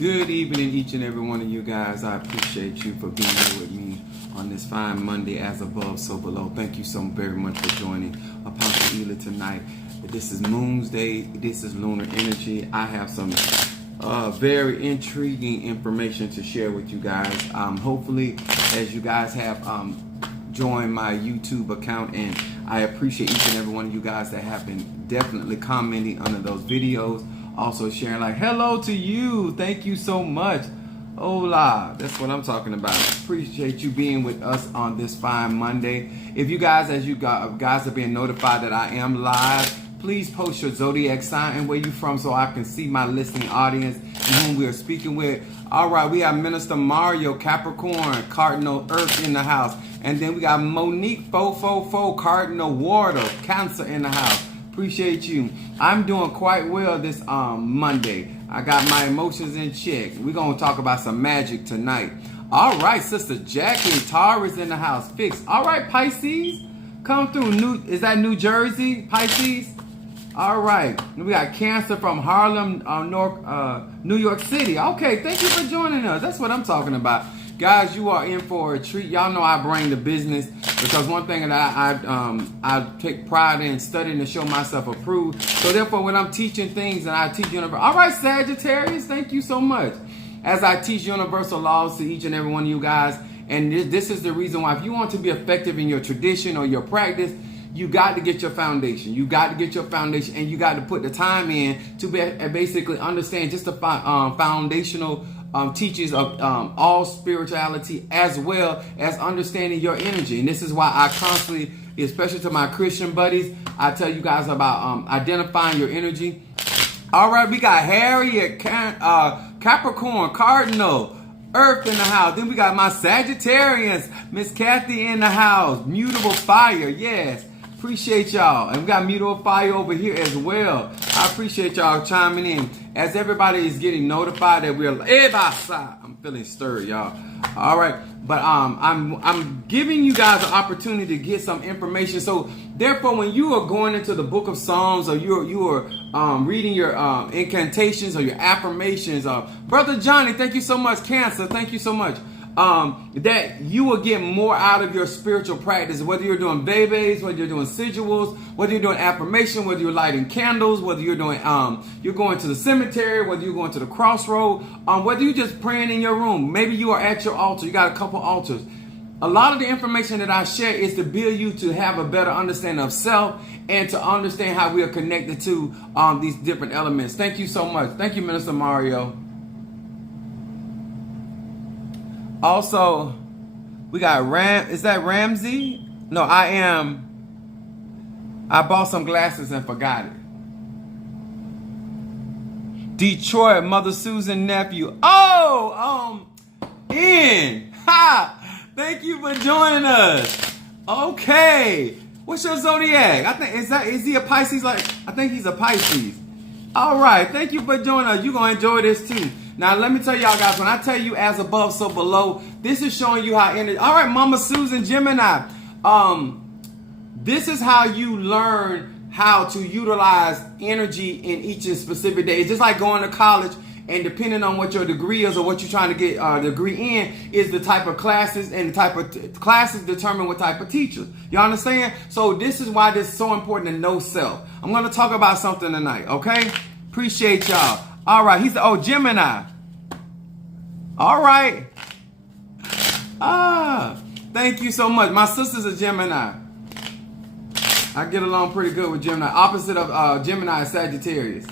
Good evening, each and every one of you guys. I appreciate you for being here with me on this fine Monday, as above, so below. Thank you so very much for joining Apostle Ela tonight. This is Moon's Day. This is Lunar Energy. I have some very intriguing information to share with you guys. Hopefully, as you guys have joined my YouTube account, and I appreciate each and every one of you guys that have been definitely commenting under those videos. Also sharing, like, hello to you. Thank you so much. Hola. That's what I'm talking about. Appreciate you being with us on this fine Monday. If you guys, guys are being notified that I am live, please post your zodiac sign and where you from so I can see my listening audience and whom we are speaking with. All right, we have Minister Mario, Capricorn, Cardinal Earth in the house. And then we got Monique, 444, Cardinal Water, Cancer in the house. Appreciate you. I'm doing quite well this Monday. I got my emotions in check. We're going to talk about some magic tonight. All right, Sister Jackie, Taurus in the house. Fixed. All right, Pisces, come through. Is that New Jersey, Pisces? All right. We got Cancer from Harlem, New York City. Okay, thank you for joining us. That's what I'm talking about. Guys, you are in for a treat. Y'all know I bring the business, because one thing that I take pride in studying to show myself approved. So therefore, when I'm teaching things and I teach universal, all right, Sagittarius, thank you so much. As I teach universal laws to each and every one of you guys, and this is the reason why, if you want to be effective in your tradition or your practice, you got to get your foundation. You got to get your foundation, and you got to put the time in to basically understand just the foundational teachings of all spirituality, as well as understanding your energy. And this is why I constantly, especially to my Christian buddies, I tell you guys about identifying your energy. All right, we got Harriet, Capricorn, Cardinal, Earth in the house. Then we got my Sagittarians, Miss Kathy in the house, Mutable Fire, yes. Appreciate y'all. And we got Mutable Fire over here as well. I appreciate y'all chiming in. As everybody is getting notified that we're I'm feeling stirred, y'all. All right. But I'm giving you guys an opportunity to get some information. So therefore, when you are going into the book of Psalms, or you are reading your incantations or your affirmations, Brother Johnny, thank you so much. Cancer, thank you so much. That you will get more out of your spiritual practice, whether you're doing bebes, whether you're doing sigils, whether you're doing affirmation, whether you're lighting candles, whether you're doing you're going to the cemetery, whether you're going to the crossroad, whether you're just praying in your room. Maybe you are at your altar, you got a couple altars. A lot of the information that I share is to build you to have a better understanding of self and to understand how we are connected to these different elements. Thank you so much. Thank you, Minister Mario. Also, we got is that Ramsey? No, I bought some glasses and forgot it. Detroit, Mother Susan nephew. Oh, Ian. Ha! Thank you for joining us. Okay. What's your zodiac? I think is he a Pisces? I think he's a Pisces. All right. Thank you for joining us. You're gonna enjoy this too. Now, let me tell y'all guys, when I tell you as above, so below, this is showing you how energy. All right, Mama Susan, Gemini. This is how you learn how to utilize energy in each specific day. It's just like going to college, and depending on what your degree is or what you're trying to get a degree in, is the type of classes, and the type of classes determine what type of teachers. You understand? So this is why this is so important to know self. I'm going to talk about something tonight, okay? Appreciate y'all. All right, he's Gemini. All right. Thank you so much. My sister's a Gemini. I get along pretty good with Gemini. Opposite of Gemini is Sagittarius.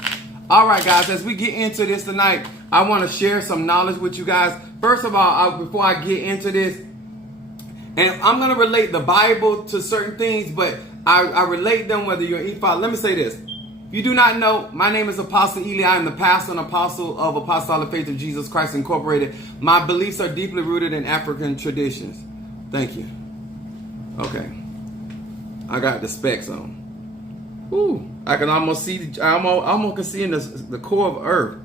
All right, guys, as we get into this tonight, I want to share some knowledge with you guys. First of all, before I get into this, and I'm going to relate the Bible to certain things, but I relate them whether you're E5. Let me say this. If you do not know, my name is Apostle Ela. I am the pastor and apostle of Apostolic Faith of Jesus Christ Incorporated. My beliefs are deeply rooted in African traditions. Thank you. Okay. I got the specs on. Ooh, I can almost see. I almost can see in the core of Earth.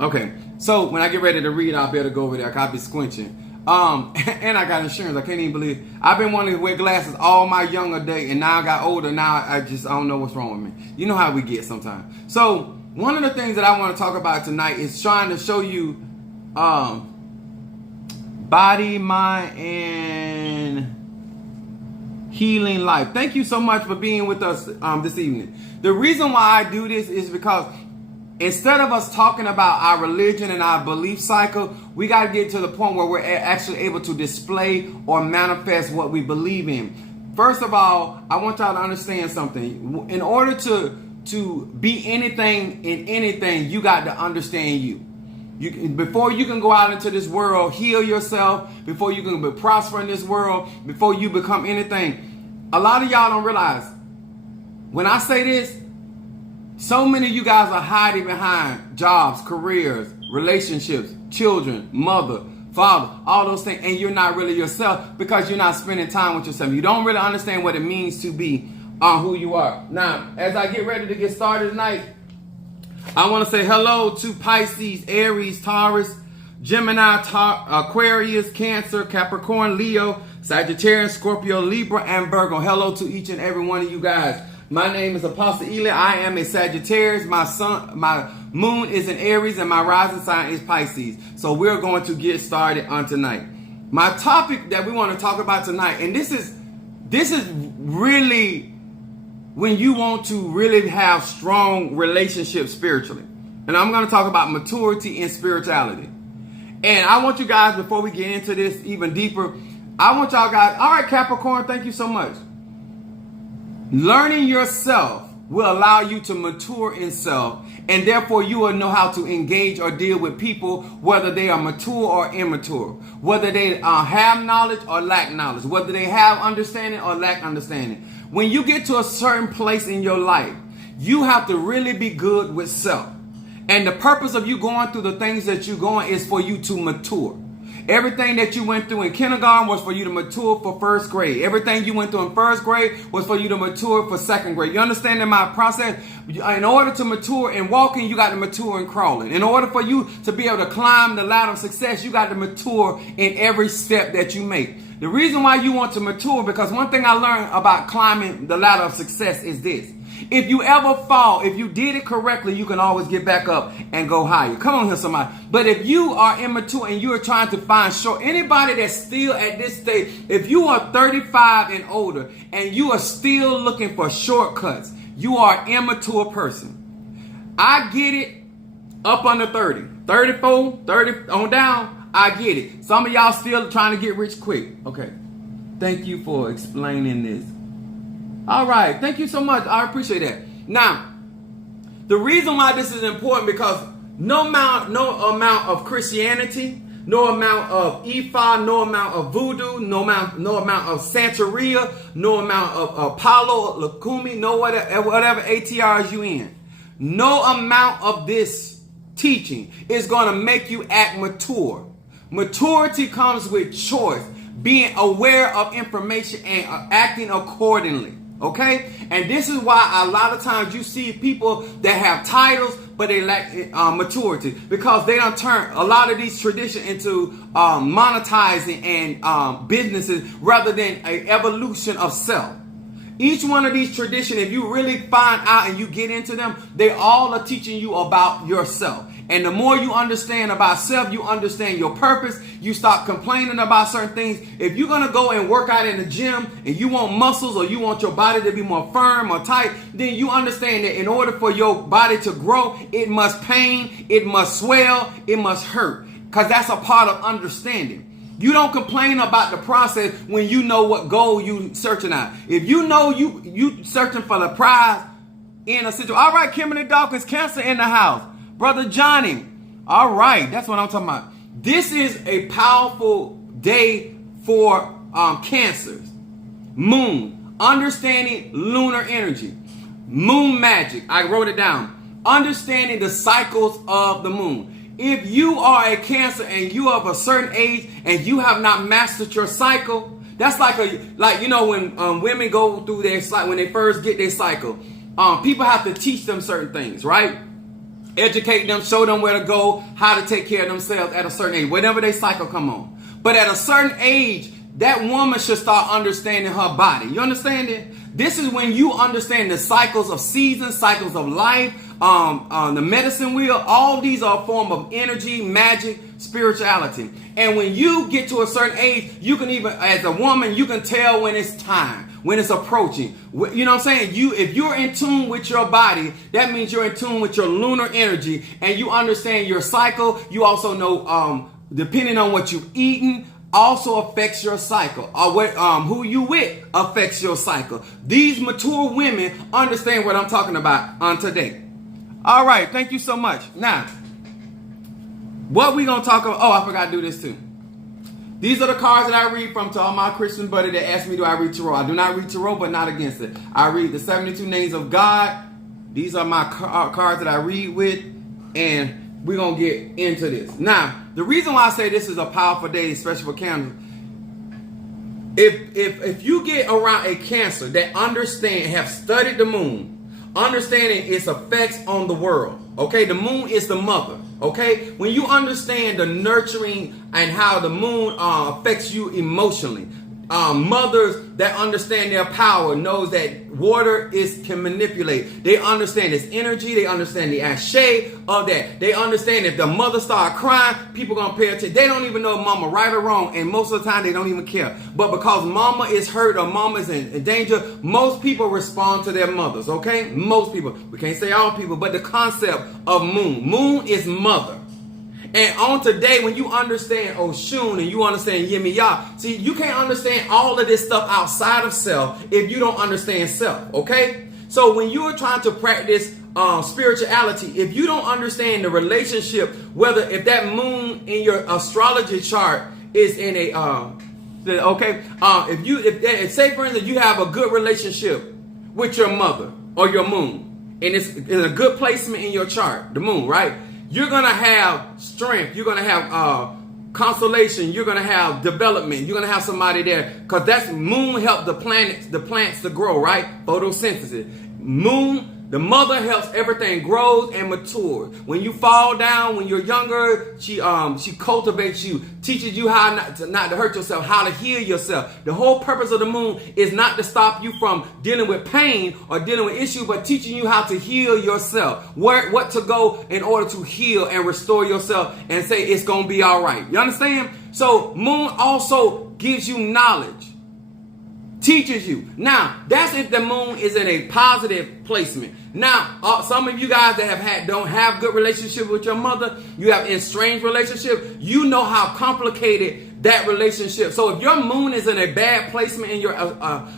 Okay. So when I get ready to read, I'll be able to go over there. I'll be squinching. And I got insurance. I can't even believe it. I've been wanting to wear glasses all my younger day, and now I got older. Now I don't know what's wrong with me. You know how we get sometimes. So one of the things that I want to talk about tonight is trying to show you body, mind, and healing life. Thank you so much for being with us this evening. The reason why I do this is because instead of us talking about our religion and our belief cycle, we got to get to the point where we're actually able to display or manifest what we believe in. First of all, I want y'all to understand something. In order to be anything in anything, you got to understand you. Before you can go out into this world, heal yourself, before you can prosper in this world, before you become anything. A lot of y'all don't realize, when I say this, so many of you guys are hiding behind jobs, careers, relationships, children, mother, father, all those things, and you're not really yourself because you're not spending time with yourself. You don't really understand what it means to be who you are. Now, as I get ready to get started tonight, I want to say hello to Pisces, Aries, Taurus, Gemini, Aquarius, Cancer, Capricorn, Leo, Sagittarius, Scorpio, Libra, and Virgo. Hello to each and every one of you guys. My name is Apostle Eli. I am a Sagittarius. My moon is in Aries, and my rising sign is Pisces. So we're going to get started on tonight. My topic that we want to talk about tonight, and this is really when you want to really have strong relationships spiritually. And I'm going to talk about maturity and spirituality. And I want you guys, before we get into this even deeper, I want y'all guys, all right, Capricorn, thank you so much. Learning yourself will allow you to mature in self, and therefore you will know how to engage or deal with people, whether they are mature or immature, whether they have knowledge or lack knowledge, whether they have understanding or lack understanding. When you get to a certain place in your life, you have to really be good with self. And the purpose of you going through the things that you're going is for you to mature. Everything that you went through in kindergarten was for you to mature for first grade. Everything you went through in first grade was for you to mature for second grade. You understand in my process? In order to mature in walking, you got to mature in crawling. In order for you to be able to climb the ladder of success, you got to mature in every step that you make. The reason why you want to mature, because one thing I learned about climbing the ladder of success is this. If you ever fall, if you did it correctly, you can always get back up and go higher. Come on here, somebody. But if you are immature and you are trying to find short, anybody that's still at this stage, if you are 35 and older and you are still looking for shortcuts, you are an immature person. I get it up under 30, 34, 30 on down. I get it. Some of y'all still trying to get rich quick. Okay. Thank you for explaining this. All right. Thank you so much. I appreciate that. Now, the reason why this is important, because no amount of Christianity, no amount of Ifa, no amount of voodoo, no amount of Santeria, no amount of Apollo, Lakumi, no whatever ATRs you in. No amount of this teaching is going to make you act mature. Maturity comes with choice, being aware of information and acting accordingly. Okay? And this is why a lot of times you see people that have titles, but they lack maturity, because they don't turn a lot of these traditions into monetizing and businesses rather than an evolution of self. Each one of these traditions, if you really find out and you get into them, they all are teaching you about yourself. And the more you understand about self, you understand your purpose. You stop complaining about certain things. If you're going to go and work out in the gym and you want muscles or you want your body to be more firm or tight, then you understand that in order for your body to grow, it must pain, it must swell, it must hurt. Because that's a part of understanding. You don't complain about the process when you know what goal you searching at. If you know you searching for the prize in a situation. All right, Kimberly Dawkins, Cancer in the house. Brother Johnny. All right, that's what I'm talking about. This is a powerful day for Cancers. Moon. Understanding lunar energy. Moon magic. I wrote it down. Understanding the cycles of the moon. If you are a Cancer and you are of a certain age and you have not mastered your cycle, that's like when women go through their cycle, when they first get their cycle, people have to teach them certain things, right? Educate them, show them where to go, how to take care of themselves at a certain age, whenever their cycle come on. But at a certain age, that woman should start understanding her body. You understand it? This is when you understand the cycles of seasons, cycles of life, the medicine wheel. All these are a form of energy, magic, spirituality. And when you get to a certain age, you can even, as a woman, you can tell when it's time, when it's approaching. You know what I'm saying? If you're in tune with your body, that means you're in tune with your lunar energy, and you understand your cycle. You also know, depending on what you've eaten, also affects your cycle. Or who you with affects your cycle. These mature women understand what I'm talking about on today. All right, thank you so much. Now, what we gonna talk about? Oh, I forgot to do this too. These are the cards that I read from to all my Christian buddies that ask me, do I read tarot? I do not read tarot, but not against it. I read the 72 names of God. These are my cards that I read with, and we're gonna get into this. Now, the reason why I say this is a powerful day, especially for Cancer, if you get around a Cancer that have studied the moon, understanding its effects on the world. Okay, the moon is the mother. Okay, when you understand the nurturing and how the moon affects you emotionally, mothers that understand their power knows that water can manipulate. They understand its energy. They understand the ashe of that. They understand if the mother start crying, people gonna pay attention. They don't even know if mama right or wrong, and most of the time they don't even care. But because mama is hurt or mama is in danger, most people respond to their mothers. Okay, most people. We can't say all people, but the concept of moon is mother. And on today, when you understand Oshun and you understand Yemiya, see, you can't understand all of this stuff outside of self if you don't understand self, okay? So when you're trying to practice spirituality, if you don't understand the relationship, if that moon in your astrology chart is in a, if say for instance, you have a good relationship with your mother or your moon, and it's in a good placement in your chart, the moon, right? You're going to have strength. You're going to have consolation. You're going to have development. You're going to have somebody there. Because that's moon help the plants to grow, right? Photosynthesis. Moon, the mother helps everything grows and matures. When you fall down, when you're younger, she cultivates you, teaches you how not to hurt yourself, how to heal yourself. The whole purpose of the moon is not to stop you from dealing with pain or dealing with issues, but teaching you how to heal yourself, what to go in order to heal and restore yourself and say it's going to be all right. You understand? So moon also gives you knowledge. Teaches you. Now, that's if the moon is in a positive placement. Now, some of you guys that don't have good relationship with your mother, you have estranged relationship, you know how complicated that relationship. So if your moon is in a bad placement in your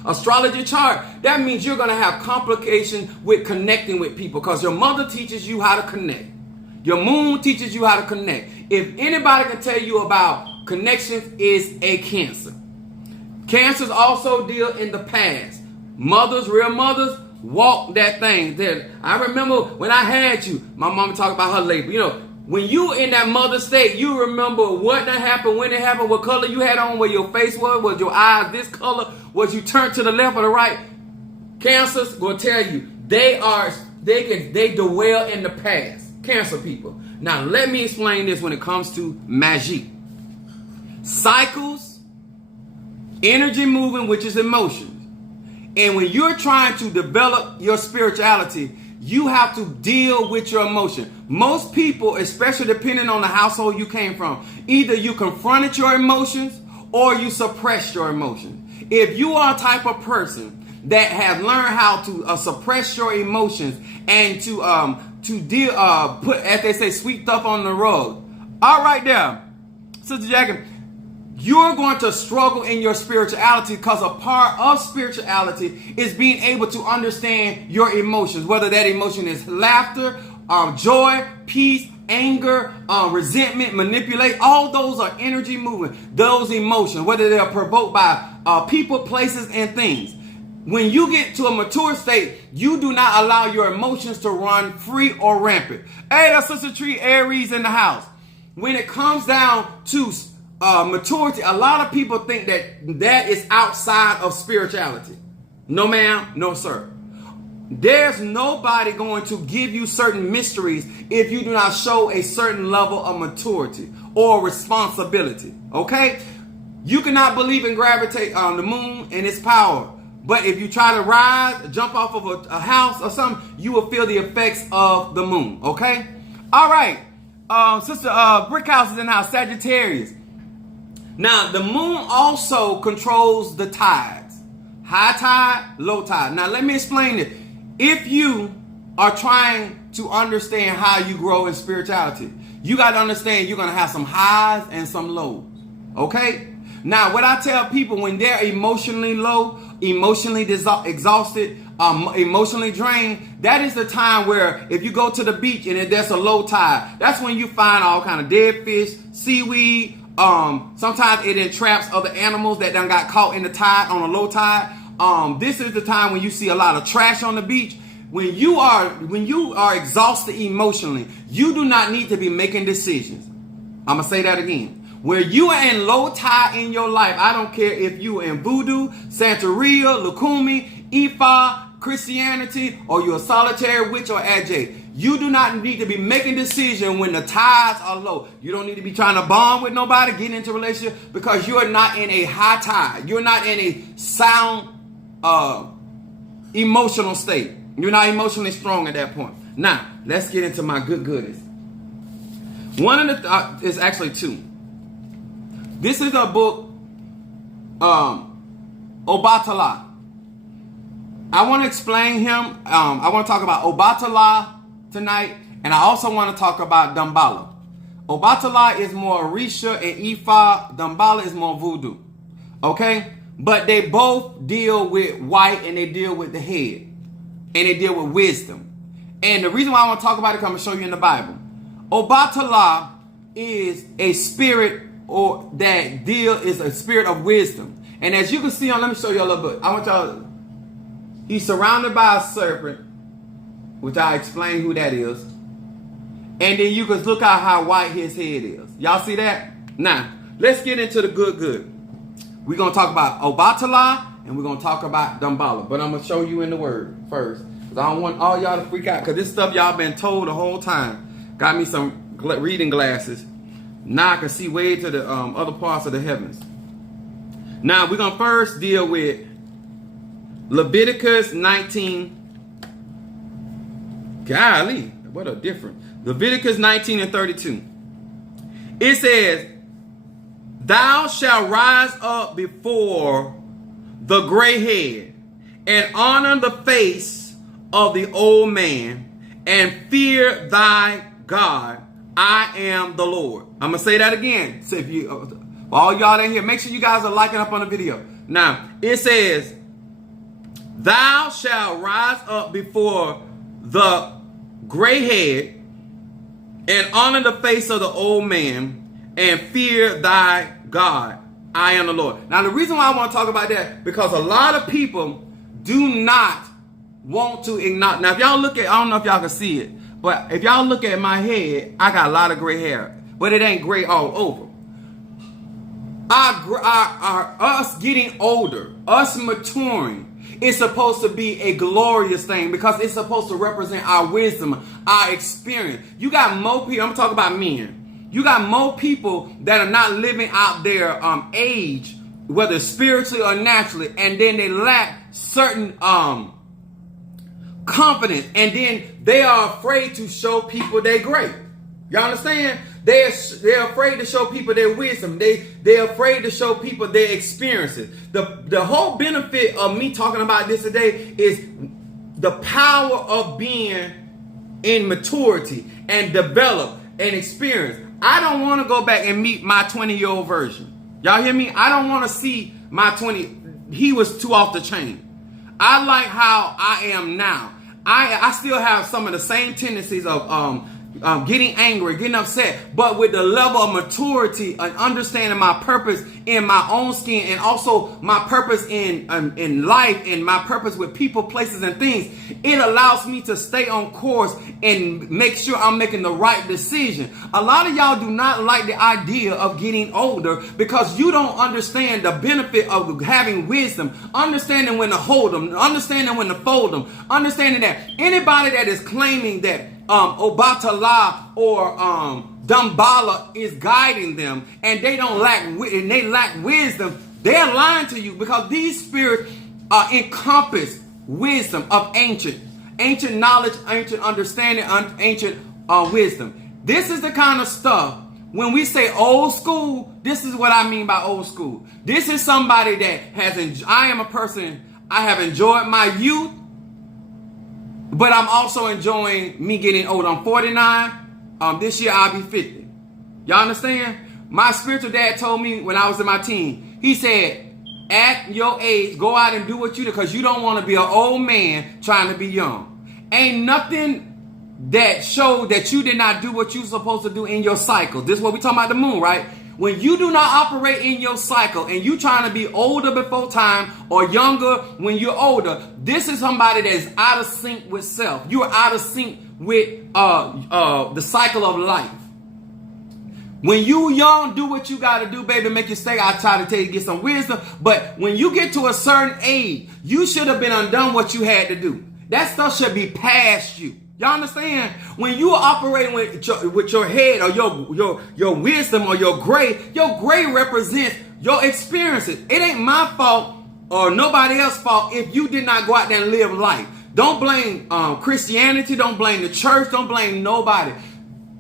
astrology chart, that means you're going to have complications with connecting with people because your mother teaches you how to connect. Your moon teaches you how to connect. If anybody can tell you about connections, is a Cancer. Cancers also deal in the past. Mothers, real mothers, walk that thing. I remember when I had you, my mama talked about her labor. You know, when you in that mother state, you remember what that happened, when it happened, what color you had on, where your face was your eyes this color, was you turned to the left or the right. Cancers will tell you they dwell in the past. Cancer people. Now let me explain this when it comes to magie. Cycles, energy moving, which is emotions. And when you're trying to develop your spirituality, you have to deal with your emotion. Most people, especially depending on the household you came from, either you confronted your emotions or you suppressed your emotions. If you are a type of person that have learned how to suppress your emotions and to deal, put, as they say, sweep stuff on the rug. All right there, Sister Jackie. You're going to struggle in your spirituality because a part of spirituality is being able to understand your emotions, whether that emotion is laughter, joy, peace, anger, resentment, manipulate. All those are energy moving. Those emotions, whether they're provoked by people, places, and things. When you get to a mature state, you do not allow your emotions to run free or rampant. Hey, that's Sister Tree Aries in the house. When it comes down to maturity, a lot of people think that is outside of spirituality. No ma'am, no sir. There's nobody going to give you certain mysteries if you do not show a certain level of maturity or responsibility. Okay? You cannot believe in gravitate on the moon and its power. But if you try to rise, jump off of a house or something, you will feel the effects of the moon. Okay? All right. Sister Brickhouse is in the house, Sagittarius. Now, the moon also controls the tides. High tide, low tide. Now, let me explain it. If you are trying to understand how you grow in spirituality, you got to understand you're going to have some highs and some lows. Okay? Now, what I tell people when they're emotionally low, emotionally exhausted, emotionally drained, that is the time where if you go to the beach and there's a low tide, that's when you find all kind of dead fish, seaweed. Sometimes it entraps other animals that done got caught in the tide on a low tide. This is the time when you see a lot of trash on the beach. When you are exhausted emotionally, you do not need to be making decisions. I'm gonna say that again. Where you are in low tide in your life, I don't care if you are in voodoo, Santeria, Lukumi, Ifa, Christianity, or you're a solitary witch or adjay. You do not need to be making decisions when the tides are low. You don't need to be trying to bond with nobody, get into a relationship, because you are not in a high tide. You're not in a sound emotional state. You're not emotionally strong at that point. Now, let's get into my good goodies. One of the is actually two. This is a book, Obatala. I want to explain him. I want to talk about Obatala tonight, and I also want to talk about Dambala. Obatala is more Orisha and Ifa. Dambala is more voodoo. Okay? But they both deal with white, and they deal with the head. And they deal with wisdom. And the reason why I want to talk about it, because I'm going to show you in the Bible. Obatala is a spirit is a spirit of wisdom. And as you can see let me show you a little bit. I want y'all, he's surrounded by a serpent, which I explain who that is. And then you can look at how white his head is. Y'all see that? Now, let's get into the good. We're going to talk about Obatala and we're going to talk about Dambala. But I'm going to show you in the word first, because I don't want all y'all to freak out, because this stuff y'all been told the whole time. Got me some reading glasses. Now I can see way to the other parts of the heavens. Now we're going to first deal with Leviticus 19. Golly, what a difference. Leviticus 19 and 32. It says, "Thou shalt rise up before the gray head and honor the face of the old man and fear thy God. I am the Lord." I'm going to say that again. So if you, all y'all in here, make sure you guys are liking up on the video. Now, it says, "Thou shalt rise up before the gray head and honor the face of the old man and fear thy God. I am the Lord." Now, the reason why I want to talk about that, because a lot of people do not want to acknowledge. Now, if y'all look at, I don't know if y'all can see it, but if y'all look at my head, I got a lot of gray hair, but it ain't gray all over. Us getting older, us maturing, is supposed to be a glorious thing, because it's supposed to represent our wisdom, our experience. You got more people, I'm talking about men. You got more people that are not living out their age, whether spiritually or naturally, and then they lack certain confidence, and then they are afraid to show people they're great. Y'all understand? They're afraid to show people their wisdom. They're afraid to show people their experiences. The whole benefit of me talking about this today is the power of being in maturity and develop and experience. I don't want to go back and meet my 20-year-old version. Y'all hear me? I don't want to see my 20. He was too off the chain. I like how I am now. I still have some of the same tendencies of getting angry, getting upset, but with the level of maturity and understanding my purpose in my own skin, and also my purpose in life, and my purpose with people, places, and things, it allows me to stay on course and make sure I'm making the right decision. A lot of y'all do not like the idea of getting older, because you don't understand the benefit of having wisdom, understanding when to hold them, understanding when to fold them, understanding that anybody that is claiming that Obatala or Dambala is guiding them, and they lack wisdom, they're lying to you, because these spirits encompass wisdom of ancient knowledge, ancient understanding, ancient wisdom. This is the kind of stuff, when we say old school, this is what I mean by old school. This is somebody that I am a person, I have enjoyed my youth, but I'm also enjoying me getting old. I'm 49. This year I'll be 50. Y'all understand? My spiritual dad told me when I was in my teen, he said, at your age, go out and do what you do, because you don't want to be an old man trying to be young. Ain't nothing that showed that you did not do what you were supposed to do in your cycle. This is what we talking about the moon, right? When you do not operate in your cycle and you trying to be older before time or younger when you're older, this is somebody that is out of sync with self. You are out of sync with the cycle of life. When you young, do what you got to do, baby. Make your stay. I try to tell you, get some wisdom. But when you get to a certain age, you should have been undone what you had to do. That stuff should be past you. Y'all understand? When you are operating with your head or your wisdom or your gray represents your experiences. It ain't my fault or nobody else's fault if you did not go out there and live life. Don't blame Christianity. Don't blame the church. Don't blame nobody.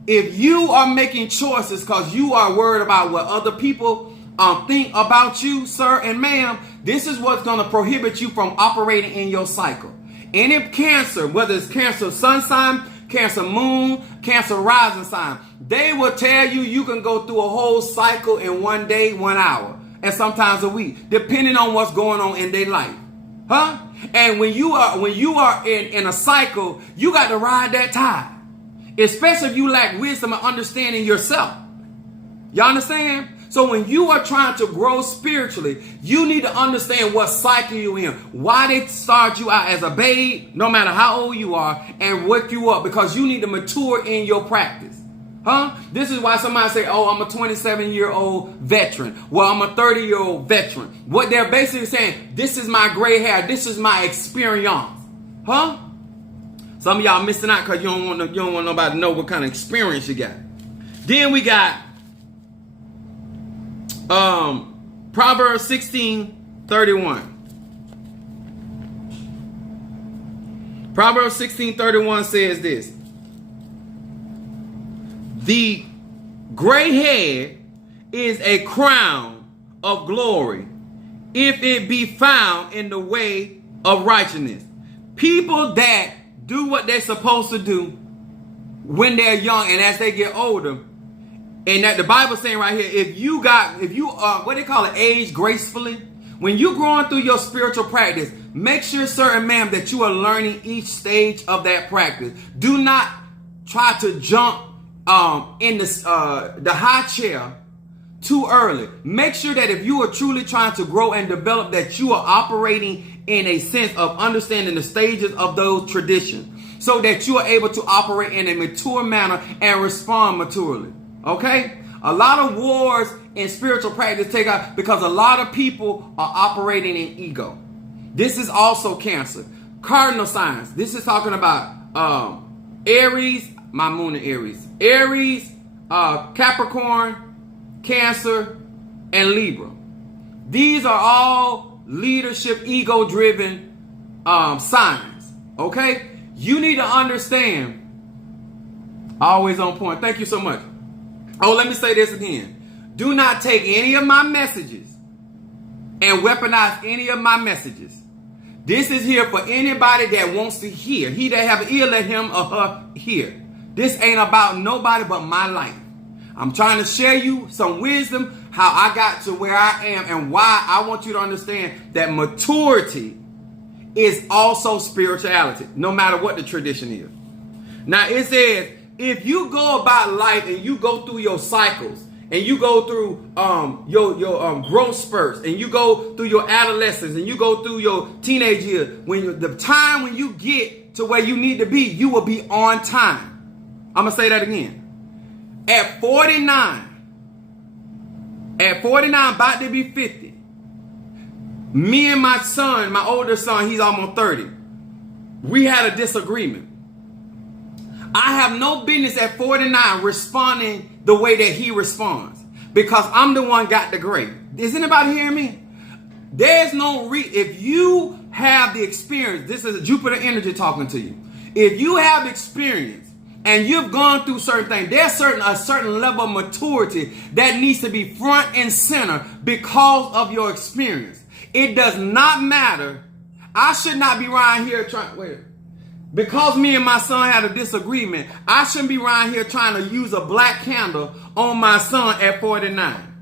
If you are making choices because you are worried about what other people think about you, sir and ma'am, this is what's going to prohibit you from operating in your cycle. Any Cancer, whether it's Cancer sun sign, Cancer moon, Cancer rising sign, they will tell you you can go through a whole cycle in 1 day, 1 hour, and sometimes a week, depending on what's going on in their life. Huh? And when you are in a cycle, you got to ride that tide. Especially if you lack wisdom and understanding yourself. Y'all understand? So when you are trying to grow spiritually, you need to understand what cycle you're in. Why they start you out as a babe, no matter how old you are, and work you up, because you need to mature in your practice. Huh? This is why somebody say, oh, I'm a 27-year-old veteran. Well, I'm a 30-year-old veteran. What they're basically saying, this is my gray hair. This is my experience. Huh? Some of y'all missing out because you don't want nobody to know what kind of experience you got. Then we got Proverbs 16:31. Proverbs 16:31 says this: the gray head is a crown of glory if it be found in the way of righteousness. People that do what they're supposed to do when they're young and as they get older. And that the Bible's saying right here, if you what they call it, age gracefully, when you're growing through your spiritual practice, make sure, sir and ma'am, that you are learning each stage of that practice. Do not try to jump in the high chair too early. Make sure that if you are truly trying to grow and develop, that you are operating in a sense of understanding the stages of those traditions, so that you are able to operate in a mature manner and respond maturely. Okay? A lot of wars in spiritual practice take out because a lot of people are operating in ego. This is also Cancer. Cardinal signs. This is talking about Aries, my moon in Aries. Aries, Capricorn, Cancer, and Libra. These are all leadership, ego-driven signs. Okay? You need to understand. Always on point. Thank you so much. Oh, let me say this again. Do not take any of my messages and weaponize any of my messages. This is here for anybody that wants to hear. He that have an ear, let him or her hear. This ain't about nobody but my life. I'm trying to share you some wisdom, how I got to where I am, and why I want you to understand that maturity is also spirituality, no matter what the tradition is. Now, it says, if you go about life and you go through your cycles, and you go through your growth spurts, and you go through your adolescence, and you go through your teenage years, the time when you get to where you need to be, you will be on time. I'm going to say that again. At 49, about to be 50, me and my son, my older son, he's almost 30, we had a disagreement. I have no business at 49 responding the way that he responds, because I'm the one got the grade. Is anybody hearing me? There's no if you have the experience, this is Jupiter energy talking to you. If you have experience and you've gone through certain things, there's a certain level of maturity that needs to be front and center because of your experience. It does not matter. I should not be around here because me and my son had a disagreement. I shouldn't be around here trying to use a black candle on my son at 49.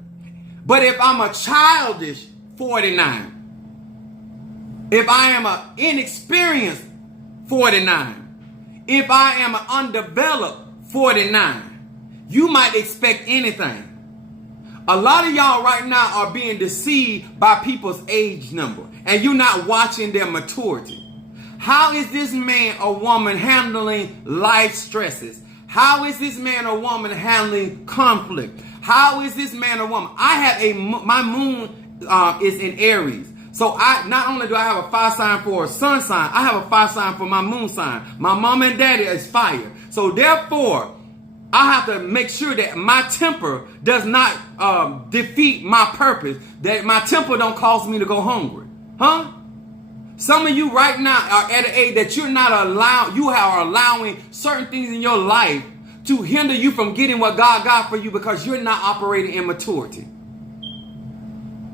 But if I'm a childish 49, if I am an inexperienced 49, if I am an undeveloped 49, you might expect anything. A lot of y'all right now are being deceived by people's age number, and you're not watching their maturity. How is this man or woman handling life stresses? How is this man or woman handling conflict? How is this man or woman? My moon is in Aries. So not only do I have a fire sign for a sun sign, I have a fire sign for my moon sign. My mom and daddy is fire. So therefore, I have to make sure that my temper does not defeat my purpose, that my temper don't cause me to go hungry. Huh? Some of you right now are at an age that you are allowing certain things in your life to hinder you from getting what God got for you because you're not operating in maturity.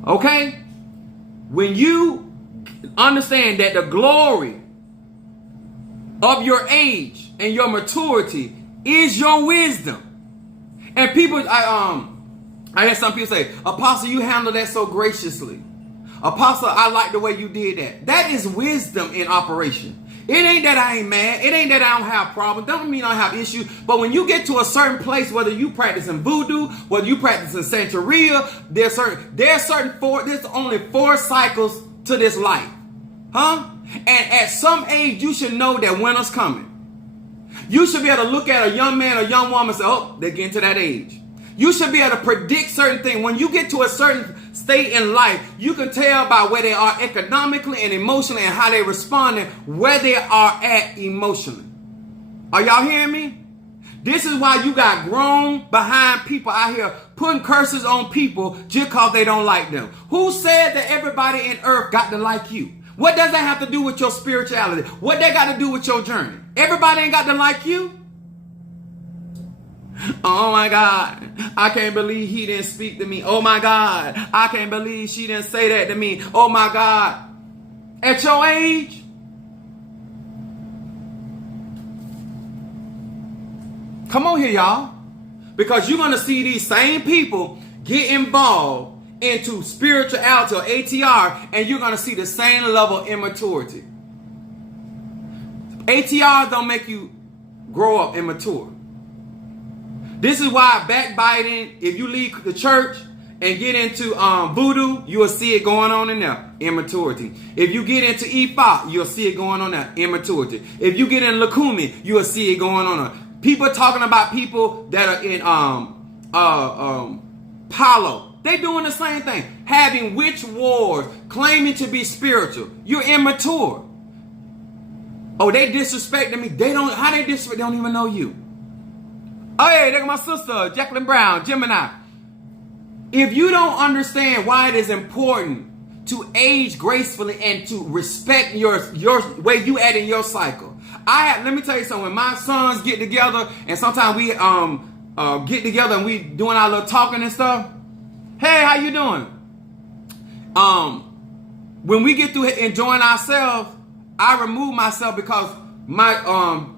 Okay? When you understand that the glory of your age and your maturity is your wisdom. And people, I hear some people say, Apostle, you handle that so graciously. Apostle, I like the way you did that. That is wisdom in operation. It ain't that I ain't mad. It ain't that I don't have problems. Don't mean I don't have issues. But when you get to a certain place, whether you practice in voodoo, whether you practice in Santeria, there's only 4 cycles to this life. Huh? And at some age, you should know that winter's coming. You should be able to look at a young man or young woman and say, oh, they're getting to that age. You should be able to predict certain things. When you get to a certain state in life, you can tell by where they are economically and emotionally and how they're responding, where they are at emotionally. Are y'all hearing me? This is why you got grown behind people out here putting curses on people just because they don't like them. Who said that everybody in earth got to like you? What does that have to do with your spirituality? What that got to do with your journey? Everybody ain't got to like you. Oh my God, I can't believe he didn't speak to me. Oh my God, I can't believe she didn't say that to me. Oh my God. At your age, come on here, y'all. Because you're going to see these same people get involved into spirituality or ATR, and you're going to see the same level of immaturity. ATR don't make you grow up immature. This is why backbiting, if you leave the church and get into voodoo, you will see it going on in there, immaturity. If you get into Ifa, you'll see it going on there, immaturity. If you get in Lakumi, you'll see it going on there. People talking about people that are in Palo. They doing the same thing. Having witch wars, claiming to be spiritual. You're immature. Oh, they disrespecting me. How they disrespect? They don't even know you. Oh, hey, look at my sister, Jacqueline Brown, Gemini. If you don't understand why it is important to age gracefully and to respect your where you at in your cycle. Let me tell you something. When my sons get together, and sometimes we get together and we doing our little talking and stuff. Hey, how you doing? When we get through enjoying ourselves, I remove myself because my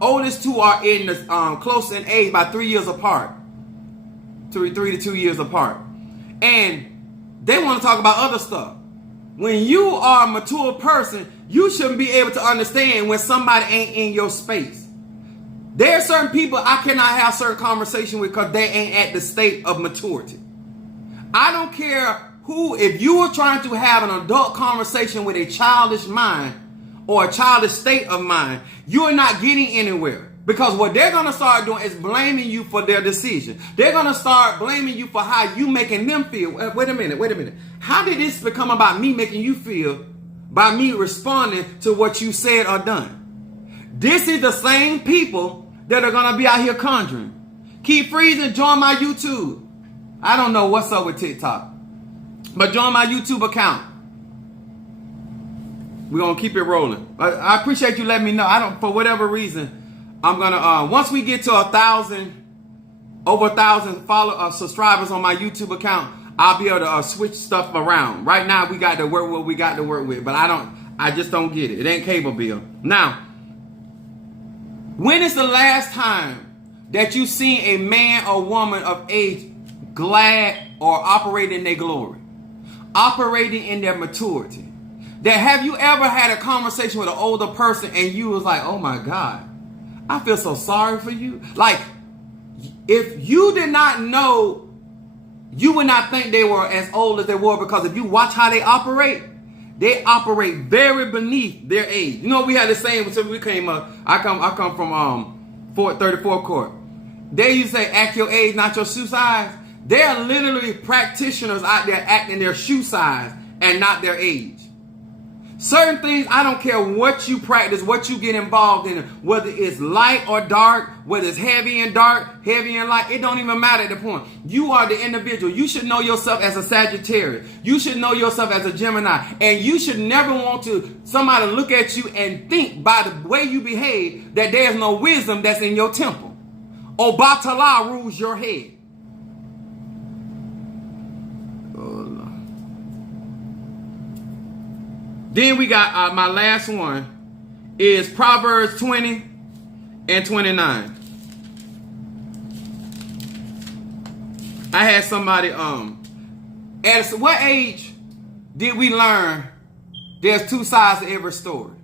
oldest 2 are in the close in age, by 3 years apart. 3 to 2 years apart. And they want to talk about other stuff. When you are a mature person, you shouldn't be able to understand when somebody ain't in your space. There are certain people I cannot have certain conversation with because they ain't at the state of maturity. I don't care who, if you are trying to have an adult conversation with a childish mind or a childish state of mind, you're not getting anywhere. Because what they're going to start doing is blaming you for their decision. They're going to start blaming you for how you making them feel. Wait a minute. How did this become about me making you feel by me responding to what you said or done? This is the same people that are going to be out here conjuring. Keep freezing, join my YouTube. I don't know what's up with TikTok, but join my YouTube account. We're going to keep it rolling. I appreciate you letting me know. For whatever reason, I'm going to, once we get to over 1,000 subscribers on my YouTube account, I'll be able to switch stuff around. Right now, we got to work what we got to work with, but I just don't get it. It ain't cable bill. Now, when is the last time that you seen a man or woman of age glad or operating in their glory, operating in their maturity? That have you ever had a conversation with an older person and you was like, oh my God, I feel so sorry for you. Like, if you did not know, you would not think they were as old as they were, because if you watch how they operate very beneath their age. You know, we had the same since we came up. I come from 34 Court. They used to say, act your age, not your shoe size. There are literally practitioners out there acting their shoe size and not their age. Certain things, I don't care what you practice, what you get involved in, whether it's light or dark, whether it's heavy and dark, heavy and light, it don't even matter at the point. You are the individual. You should know yourself as a Sagittarius. You should know yourself as a Gemini. And you should never want somebody look at you and think by the way you behave that there's no wisdom that's in your temple. Obatala rules your head. Then we got my last one is Proverbs 20 and 29. I had somebody, at what age did we learn there's two sides to every story?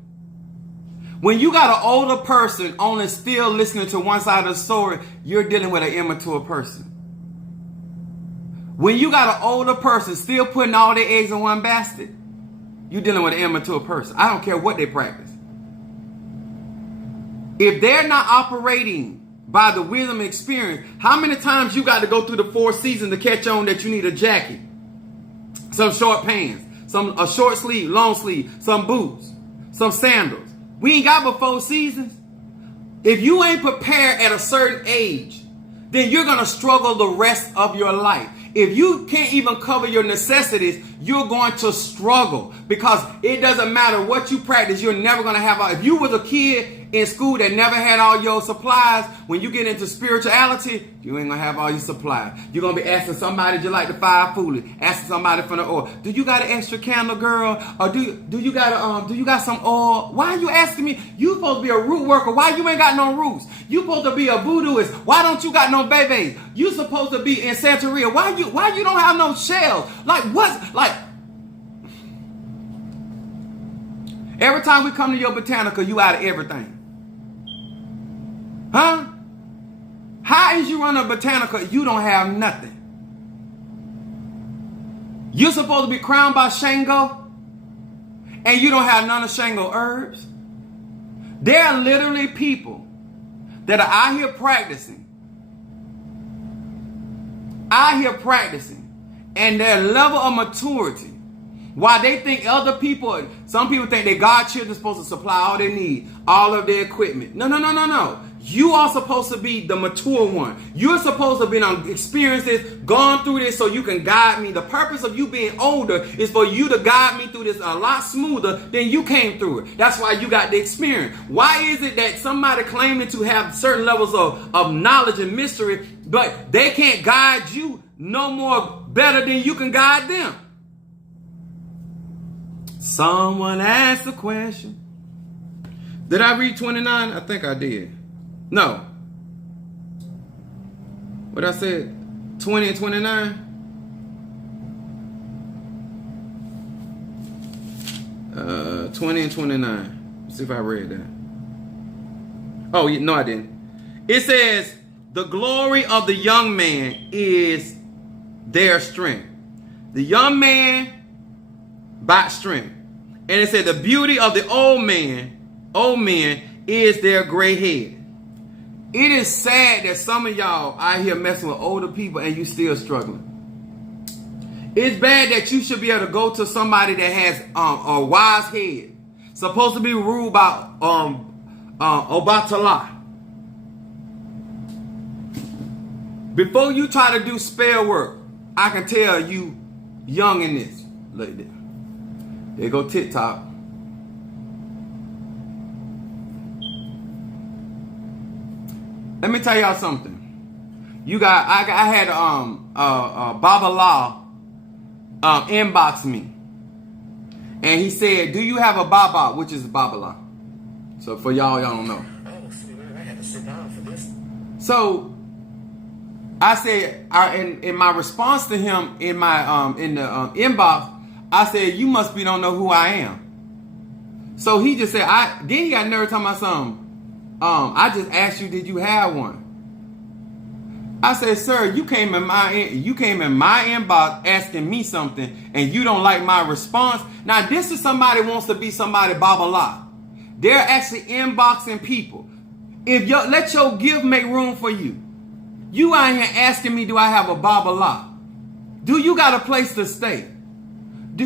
When you got an older person only still listening to one side of the story, you're dealing with an immature person. When you got an older person still putting all their eggs in one basket, you're dealing with an immature person. I don't care what they practice. If they're not operating by the wisdom and experience, how many times you got to go through the 4 seasons to catch on that you need a jacket, some short pants, a short sleeve, long sleeve, some boots, some sandals? We ain't got but 4 seasons. If you ain't prepared at a certain age, then you're going to struggle the rest of your life. If you can't even cover your necessities, you're going to struggle, because it doesn't matter what you practice. You're never going to have if you was a kid in school that never had all your supplies, when you get into spirituality, you ain't going to have all your supplies. You're going to be asking somebody just like the 5 foolish, asking somebody for the oil. Do you got an extra candle, girl? Or do you got some oil? Why are you asking me? You supposed to be a root worker. Why you ain't got no roots? You supposed to be a voodooist. Why don't you got no babies? You supposed to be in Santeria. Why you don't have no shells? Like what's like? Every time we come to your botanical, you out of everything. Huh? How is you run a botanical? You don't have nothing. You're supposed to be crowned by Shango, and you don't have none of Shango herbs. There are literally people that are out here practicing, and their level of maturity, while they think other people, some people think that God's children are supposed to supply all they need, all of their equipment. No. You are supposed to be the mature one. You're supposed to be experienced this, gone through this so you can guide me. The purpose of you being older is for you to guide me through this a lot smoother than you came through it. That's why you got the experience. Why is it that somebody claiming to have certain levels of knowledge and mystery, but they can't guide you no more better than you can guide them? Someone asked the question. Did I read 29? I think I did. No. What I said? 20 and 29? 20 and 29. Let's see if I read that. Oh, no, I didn't. It says, the glory of the young man is their strength. The young man by strength. And it said, the beauty of the old men is their gray head. It is sad that some of y'all out here messing with older people and you still struggling. It's bad that you should be able to go to somebody that has a wise head, supposed to be ruled by Obatala. Before you try to do spell work, I can tell you young in this. Look, there go TikTok. Let me tell y'all something. I had Baba Law inbox me, and he said, "Do you have a Baba?" Which is Baba Law. So for y'all don't know. Oh, see, I had to sit down for this. So I said, in my response to him in my in the inbox, I said, "You must don't know who I am." So he just said, then he got nervous talking about something. I just asked you, did you have one? I said, sir, you came in my inbox asking me something, and you don't like my response. Now, this is somebody wants to be somebody Baba La. They're actually inboxing people. If let your gift make room for you. You out here asking me, do I have a Baba La? Do you got a place to stay?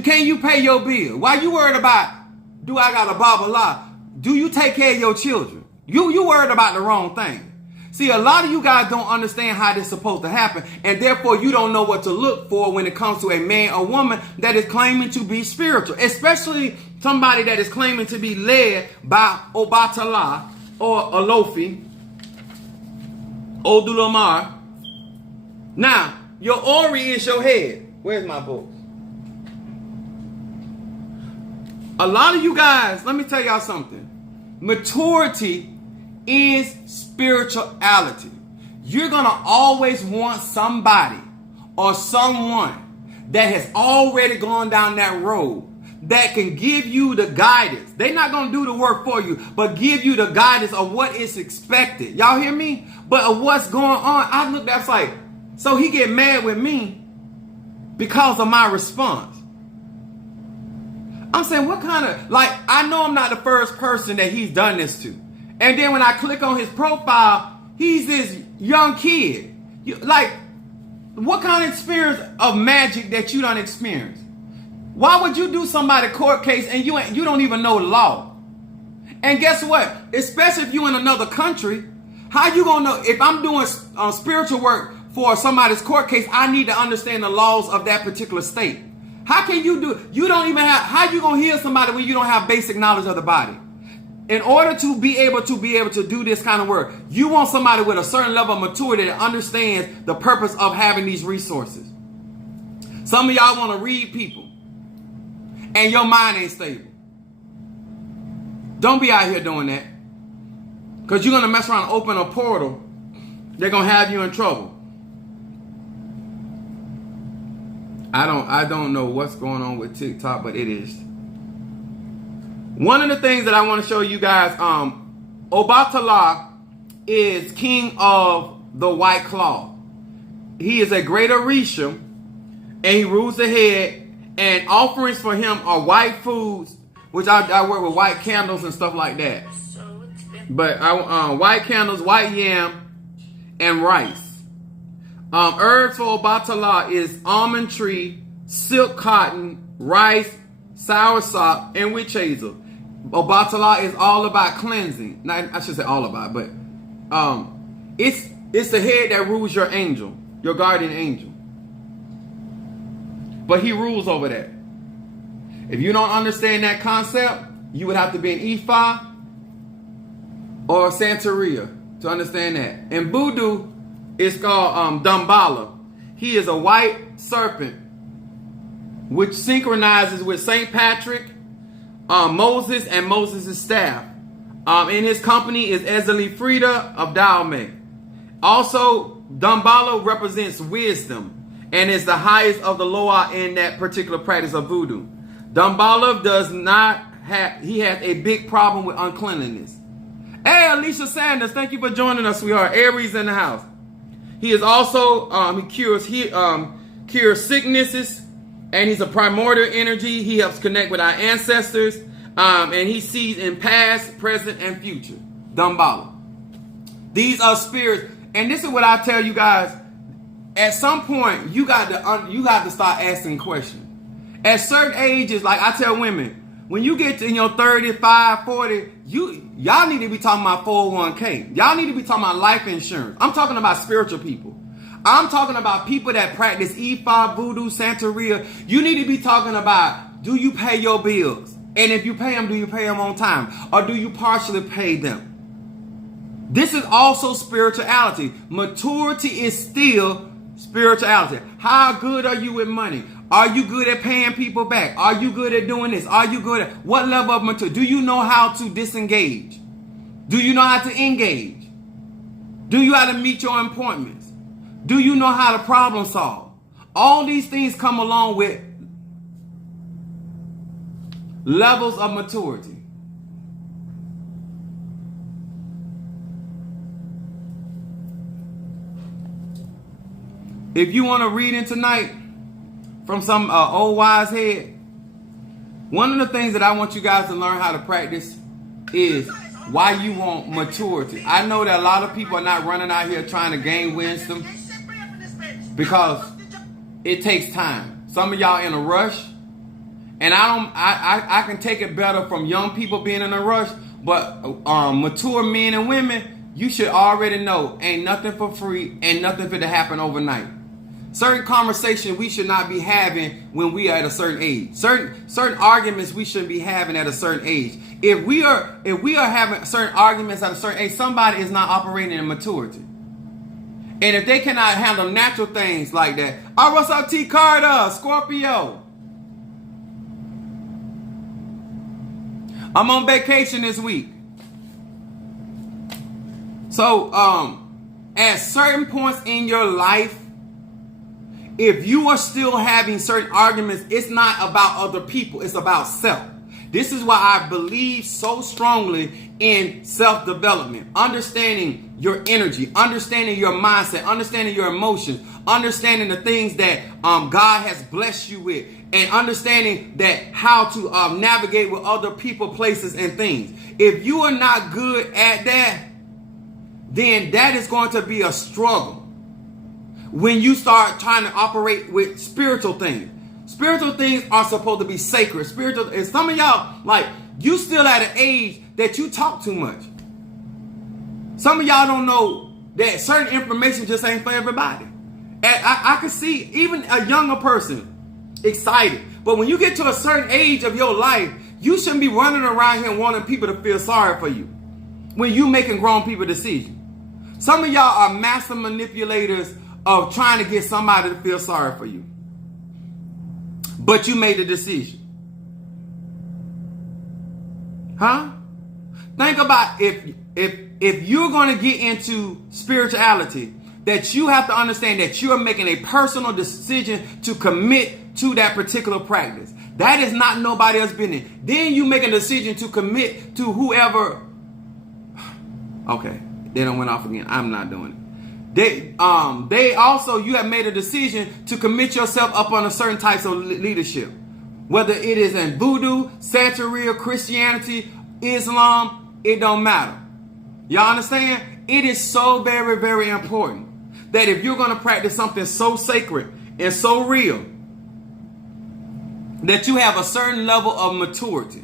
Can you pay your bill? Why you worried about, do I got a Baba La? Do you take care of your children? You worried about the wrong thing. See, a lot of you guys don't understand how this is supposed to happen, and therefore you don't know what to look for when it comes to a man or woman that is claiming to be spiritual, especially somebody that is claiming to be led by Obatala or Olofi, Odulamar. Now, your Ori is your head. Where's my books? A lot of you guys, let me tell y'all something. Maturity is spirituality. You're going to always want somebody or someone that has already gone down that road that can give you the guidance. They're not going to do the work for you, but give you the guidance of what is expected. Y'all hear me? But of what's going on, I look that's like, so he get mad with me because of my response. I'm saying, what kind of, like, I know I'm not the first person that he's done this to. And then when I click on his profile, he's this young kid. What kind of experience of magic that you don't experience? Why would you do somebody court case and you don't even know the law? And guess what? Especially if you're in another country, how you gonna know? If I'm doing spiritual work for somebody's court case, I need to understand the laws of that particular state. How can you do? You don't even have. How you gonna heal somebody when you don't have basic knowledge of the body? In order to be able to do this kind of work, you want somebody with a certain level of maturity that understands the purpose of having these resources. Some of y'all want to read people, and your mind ain't stable. Don't be out here doing that, because you're gonna mess around and open a portal. They're gonna have you in trouble. I don't know what's going on with TikTok, but it is. One of the things that I want to show you guys, Obatala is king of the white cloth. He is a great Orisha, and he rules the head, and offerings for him are white foods, which I work with white candles and stuff like that. But white candles, white yam, and rice. Herbs for Obatala is almond tree, silk cotton, rice, soursop, and witch hazel. Obatala is all about cleansing. Not, I should say all about, but it's the head that rules your angel, your guardian angel. But he rules over that. If you don't understand that concept, you would have to be an Ifa or a Santeria to understand that. In Voodoo, it's called Dambala. He is a white serpent, which synchronizes with St. Patrick, Moses, and Moses' staff. In his company is Ezeli Frida of Dalme. Also, Dambala represents wisdom and is the highest of the Loa in that particular practice of voodoo. Dambala he has a big problem with uncleanliness. Hey, Alicia Sanders, thank you for joining us, sweetheart. Aries in the house. He is also, he cures sicknesses, and he's a primordial energy. He helps connect with our ancestors, and he sees in past, present, and future. Dambala. These are spirits, and this is what I tell you guys. At some point, you got to start asking questions. At certain ages, like I tell women, when you get to in your 35, 40, y'all need to be talking about 401k. Y'all need to be talking about life insurance. I'm talking about spiritual people. I'm talking about people that practice Ifa, Voodoo, Santeria. You need to be talking about, do you pay your bills? And if you pay them, do you pay them on time? Or do you partially pay them? This is also spirituality. Maturity is still spirituality. How good are you with money? Are you good at paying people back? Are you good at doing this? Are you good at what level of maturity? Do you know how to disengage? Do you know how to engage? Do you know how to meet your appointments? Do you know how to problem solve? All these things come along with levels of maturity. If you want to read in tonight from some old wise head, one of the things that I want you guys to learn how to practice is why you want maturity. I know that a lot of people are not running out here trying to gain wisdom because it takes time. Some of y'all in a rush, and I can take it better from young people being in a rush, but mature men and women, you should already know ain't nothing for free, ain't nothing for to happen overnight. Certain conversations we should not be having when we are at a certain age. Certain arguments we shouldn't be having at a certain age. If we are having certain arguments at a certain age, somebody is not operating in maturity. And if they cannot handle natural things like that, oh, what's up, T. Carter, Scorpio? I'm on vacation this week. So, at certain points in your life, if you are still having certain arguments, it's not about other people, it's about self. This is why I believe so strongly in self-development, understanding your energy, understanding your mindset, understanding your emotions, understanding the things that God has blessed you with, and understanding that how to navigate with other people, places, and things. If you are not good at that, then that is going to be a struggle. When you start trying to operate with spiritual things. Spiritual things are supposed to be sacred. Spiritual, and some of y'all, like, you still at an age that you talk too much. Some of y'all don't know that certain information just ain't for everybody. And I can see even a younger person excited. But when you get to a certain age of your life, you shouldn't be running around here wanting people to feel sorry for you when you making grown people decisions. Some of y'all are master manipulators of trying to get somebody to feel sorry for you. But you made the decision. Huh? Think about if you're going to get into spirituality, that you have to understand that you are making a personal decision to commit to that particular practice. That is not nobody else's business. Then you make a decision to commit to whoever. Okay, then I went off again. I'm not doing it. They also, you have made a decision to commit yourself up on a certain types of leadership. Whether it is in voodoo, Santeria, Christianity, Islam, it don't matter. Y'all understand? It is so very, very important that if you're going to practice something so sacred and so real, that you have a certain level of maturity.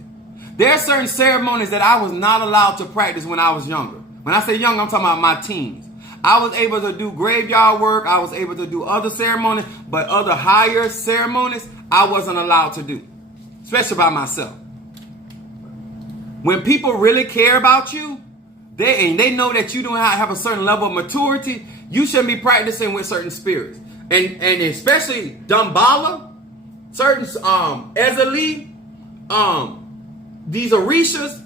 There are certain ceremonies that I was not allowed to practice when I was younger. When I say young, I'm talking about my teens. I was able to do graveyard work. I was able to do other ceremonies, but other higher ceremonies, I wasn't allowed to do, especially by myself. When people really care about you, they know that you don't have a certain level of maturity, you shouldn't be practicing with certain spirits. And especially Damballa, certain Ezeli, these Orishas.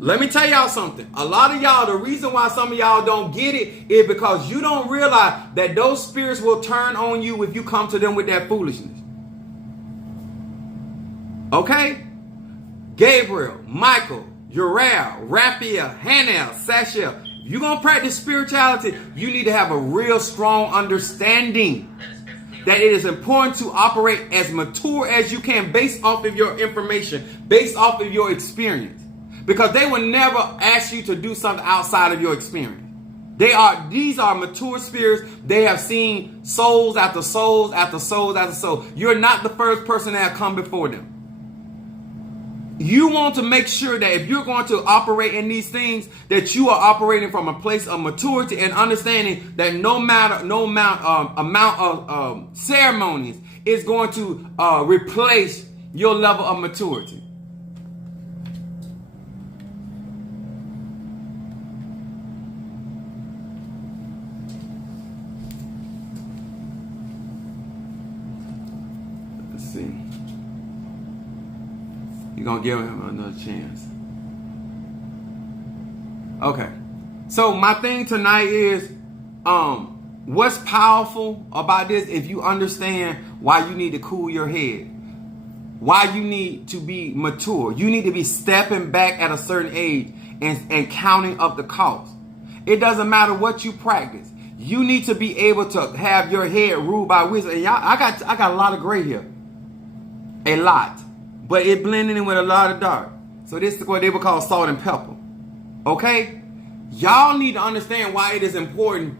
Let me tell y'all something. A lot of y'all, the reason why some of y'all don't get it is because you don't realize that those spirits will turn on you if you come to them with that foolishness. Okay? Gabriel, Michael, Uriel, Raphael, Hanel, Sashiel. If you're going to practice spirituality, you need to have a real strong understanding that it is important to operate as mature as you can based off of your information, based off of your experience. Because they will never ask you to do something outside of your experience. These are mature spirits. They have seen souls after souls after souls after souls. You're not the first person that have come before them. You want to make sure that if you're going to operate in these things, that you are operating from a place of maturity and understanding that no amount of ceremonies is going to replace your level of maturity. see. You're going to give him another chance. Okay. So my thing tonight is, what's powerful about this, if you understand why you need to cool your head, why you need to be mature, you need to be stepping back at a certain age and counting up the cost. It doesn't matter what you practice. You need to be able to have your head ruled by wisdom. And y'all, I got a lot of gray here. A lot. But it blending in with a lot of dark. So this is what they would call salt and pepper. Okay? Y'all need to understand why it is important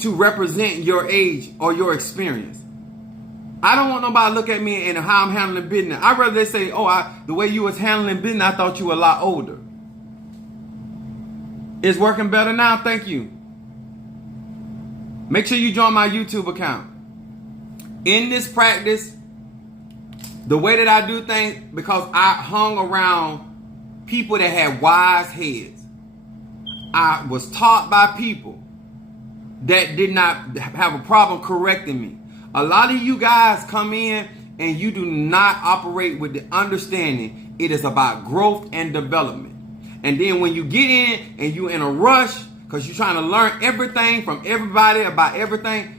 to represent your age or your experience. I don't want nobody to look at me and how I'm handling business. I'd rather they say, the way you was handling business, I thought you were a lot older. It's working better now. Thank you. Make sure you join my YouTube account. In this practice, the way that I do things, because I hung around people that had wise heads. I was taught by people that did not have a problem correcting me. A lot of you guys come in and you do not operate with the understanding it is about growth and development. And then when you get in and you're in a rush because you're trying to learn everything from everybody about everything,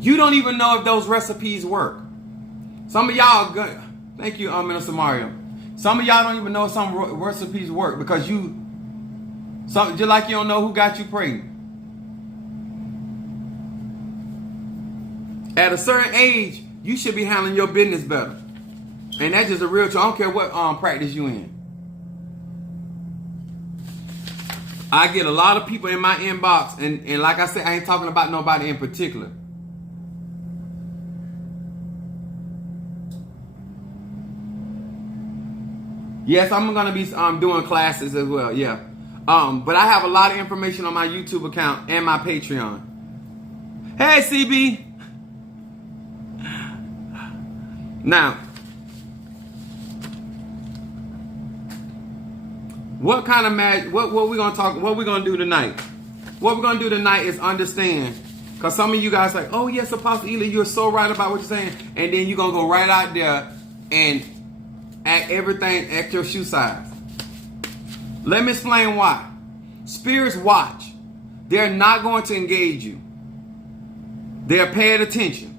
you don't even know if those recipes work. Some of y'all, thank you, Minister Mario. Some of y'all don't even know if some recipes work because just like you don't know who got you pregnant. At a certain age, you should be handling your business better. And that's just a real truth. I don't care what practice you in. I get a lot of people in my inbox, and like I said, I ain't talking about nobody in particular. Yes, I'm going to be doing classes as well, yeah. But I have a lot of information on my YouTube account and my Patreon. Hey, CB. Now, what kind of magic? What we gonna talk? What we gonna do tonight? What we're gonna do tonight is understand, because some of you guys are like, oh yes, Apostle Ely, you're so right about what you're saying, and then you're gonna go right out there and act everything at your shoe size. Let me explain why. Spirits watch. They're not going to engage you. They're paying attention.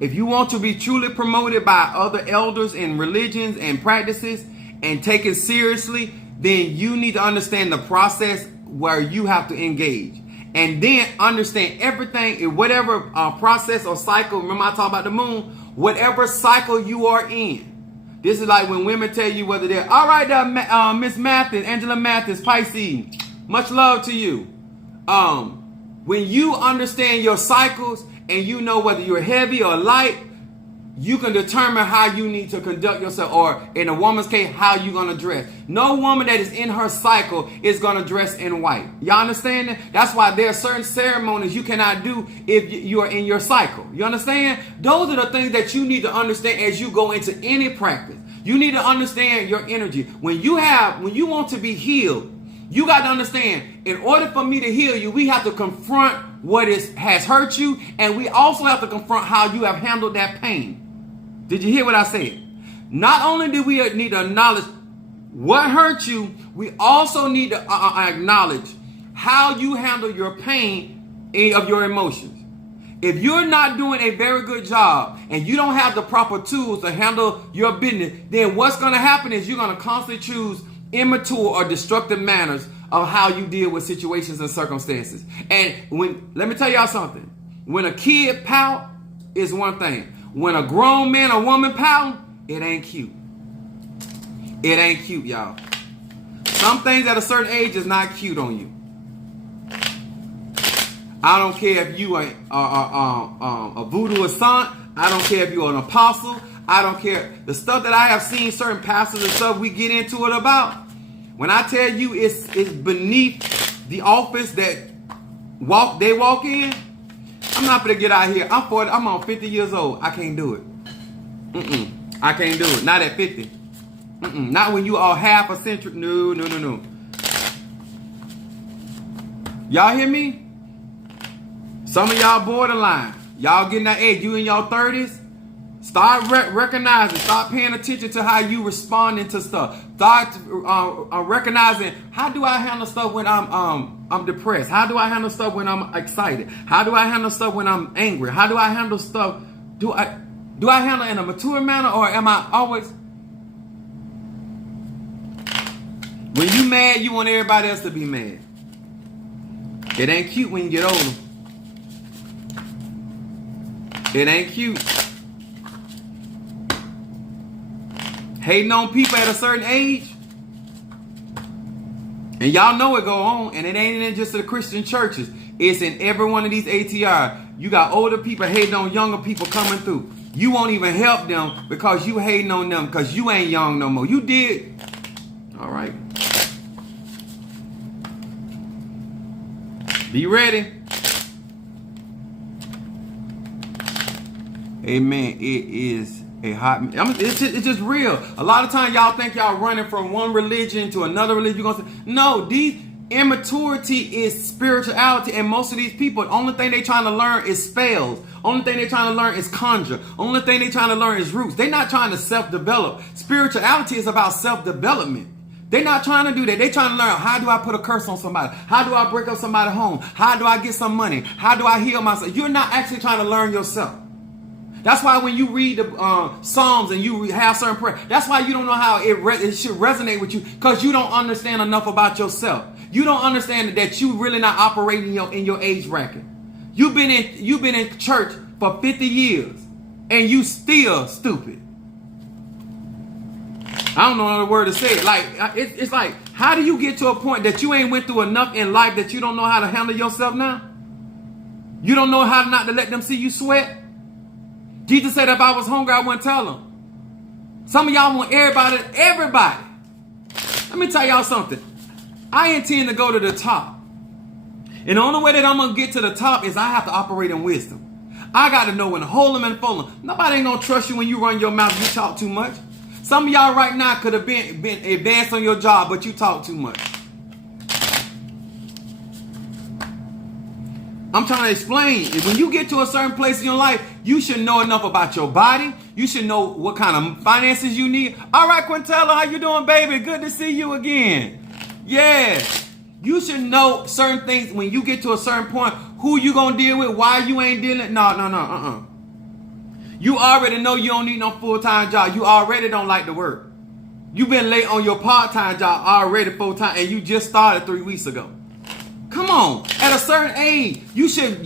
If you want to be truly promoted by other elders in religions and practices and taken seriously, then you need to understand the process where you have to engage. And then understand everything in whatever process or cycle. Remember I talked about the moon? Whatever cycle you are in. This is like when women tell you whether they're, all right, Miss Mathis, Angela Mathis, Pisces, much love to you. When you understand your cycles and you know whether you're heavy or light, you can determine how you need to conduct yourself, or in a woman's case, how you're going to dress. No woman that is in her cycle is going to dress in white. Y'all understand that? That's why there are certain ceremonies you cannot do if you are in your cycle. You understand? Those are the things that you need to understand as you go into any practice. You need to understand your energy. When you want to be healed, you got to understand, in order for me to heal you, we have to confront what has hurt you, and we also have to confront how you have handled that pain. Did you hear what I said? Not only do we need to acknowledge what hurt you, we also need to acknowledge how you handle your pain of your emotions. If you're not doing a very good job and you don't have the proper tools to handle your business, then what's going to happen is you're going to constantly choose immature or destructive manners of how you deal with situations and circumstances. And let me tell y'all something. When a kid pout, it's one thing. When a grown man or woman pout, it ain't cute. It ain't cute, y'all. Some things at a certain age is not cute on you. I don't care if you are a voodoo assant. I don't care if you're an apostle. I don't care. The stuff that I have seen certain pastors and stuff we get into it about. When I tell you it's beneath the office that they walk in, I'm not gonna get out here. I'm 40. I'm on 50 years old. I can't do it. I can't do it. Not at 50. Not when you are half a century. No. Y'all hear me? Some of y'all borderline. Y'all getting that age. You in your 30s. Start recognizing, start paying attention to how you responding to stuff. Start recognizing, how do I handle stuff when I'm depressed? How do I handle stuff when I'm excited? How do I handle stuff when I'm angry? How do I handle stuff? Do I handle it in a mature manner, or am I always, when you mad, you want everybody else to be mad? It ain't cute when you get older. It ain't cute. Hating on people at a certain age. And y'all know it go on. And it ain't in just the Christian churches. It's in every one of these ATR. You got older people hating on younger people coming through. You won't even help them because you hating on them because you ain't young no more. You did. All right. Be ready. Amen. It is a hot. It's just real. A lot of times y'all think y'all running from one religion to another religion. You're gonna say, no, these immaturity is spirituality, and most of these people, the only thing they trying to learn is spells. Only thing they trying to learn is conjure. Only thing they trying to learn is roots. They're not trying to self-develop. Spirituality is about self-development. They're not trying to do that. They're trying to learn, how do I put a curse on somebody? How do I break up somebody's home? How do I get some money? How do I heal myself? You're not actually trying to learn yourself. That's why when you read the Psalms and you have certain prayer, that's why you don't know how it should resonate with you, because you don't understand enough about yourself. You don't understand that you really not operating in your age bracket. You've been in church for 50 years and you still stupid. I don't know another word to say it. Like it's like, how do you get to a point that you ain't went through enough in life that you don't know how to handle yourself now? You don't know how not to let them see you sweat? Jesus said if I was hungry, I wouldn't tell them. Some of y'all want everybody. Let me tell y'all something. I intend to go to the top. And the only way that I'm going to get to the top is I have to operate in wisdom. I got to know when to hold them and fold them. Nobody ain't going to trust you when you run your mouth and you talk too much. Some of y'all right now could have been advanced on your job, but you talk too much. I'm trying to explain. When you get to a certain place in your life, you should know enough about your body. You should know what kind of finances you need. All right, Quintella, how you doing, baby? Good to see you again. Yeah. You should know certain things when you get to a certain point. Who you going to deal with, why you ain't dealing. No. You already know you don't need no full-time job. You already don't like to work. You've been late on your part-time job already full-time, and you just started 3 weeks ago. Come on. At a certain age, you should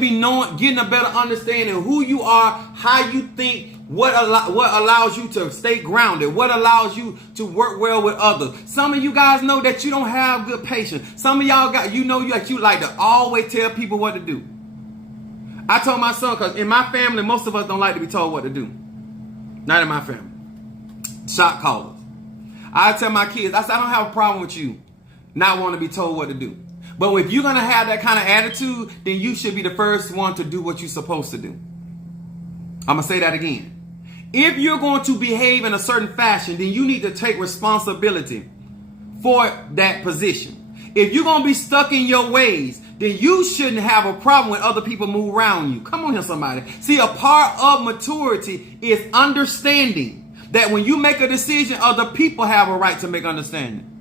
be knowing, getting a better understanding of who you are, how you think, what allows you to stay grounded, what allows you to work well with others. Some of you guys know that you don't have good patience. Some of y'all you like to always tell people what to do. I told my son, because in my family, most of us don't like to be told what to do. Not in my family. Shot callers. I tell my kids, I said, I don't have a problem with you not wanting to be told what to do. But if you're going to have that kind of attitude, then you should be the first one to do what you're supposed to do. I'm going to say that again. If you're going to behave in a certain fashion, then you need to take responsibility for that position. If you're going to be stuck in your ways, then you shouldn't have a problem when other people move around you. Come on here, somebody. See, a part of maturity is understanding that when you make a decision, other people have a right to make understanding.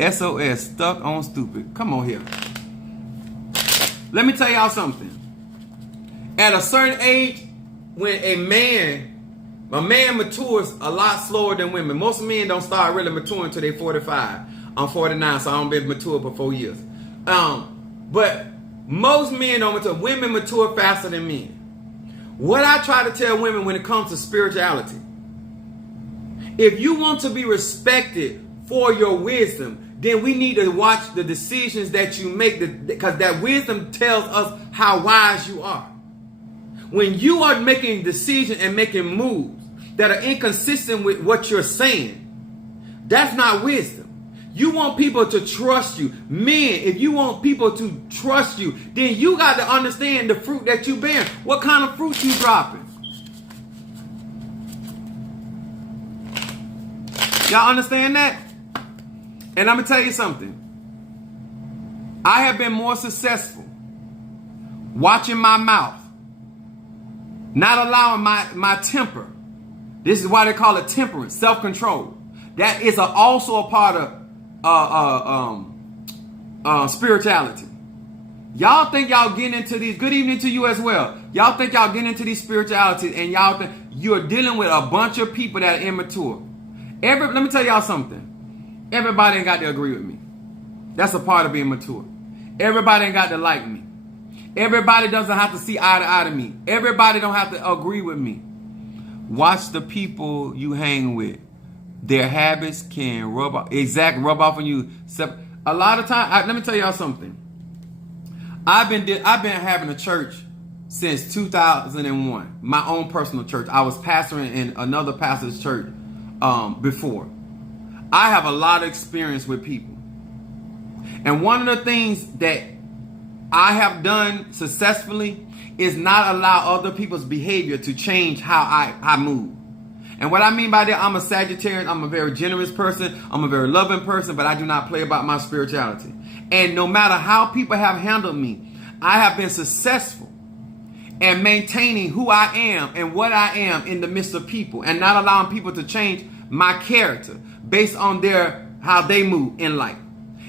SOS, stuck on stupid. Come on here. Let me tell y'all something. At a certain age, when a man matures a lot slower than women. Most men don't start really maturing until they're 45. I'm 49, so I don't been mature for 4 years. But most men don't mature. Women mature faster than men. What I try to tell women when it comes to spirituality, if you want to be respected for your wisdom, then we need to watch the decisions that you make, because that wisdom tells us how wise you are. When you are making decisions and making moves that are inconsistent with what you're saying, that's not wisdom. You want people to trust you. Men, if you want people to trust you, then you got to understand the fruit that you bear. What kind of fruit you dropping? Y'all understand that? And I'm going to tell you something. I have been more successful watching my mouth Not allowing my temper. This is why they call it temperance, self-control. That is also a part of spirituality. Y'all think y'all getting into these, good evening to you as well. Y'all think y'all getting into these spiritualities and y'all think you're dealing with a bunch of people that are immature. Let me tell y'all something. Everybody ain't got to agree with me. That's a part of being mature. Everybody ain't got to like me. Everybody doesn't have to see eye to eye to me. Everybody don't have to agree with me. Watch the people you hang with. Their habits can rub off on you. A lot of time, let me tell y'all something. I've been having a church since 2001. My own personal church. I was pastoring in another pastor's church before. I have a lot of experience with people. And one of the things that I have done successfully is not allow other people's behavior to change how I move. And what I mean by that, I'm a Sagittarian. I'm a very generous person. I'm a very loving person, but I do not play about my spirituality. And no matter how people have handled me, I have been successful in maintaining who I am and what I am in the midst of people, and not allowing people to change my character based on how they move in life.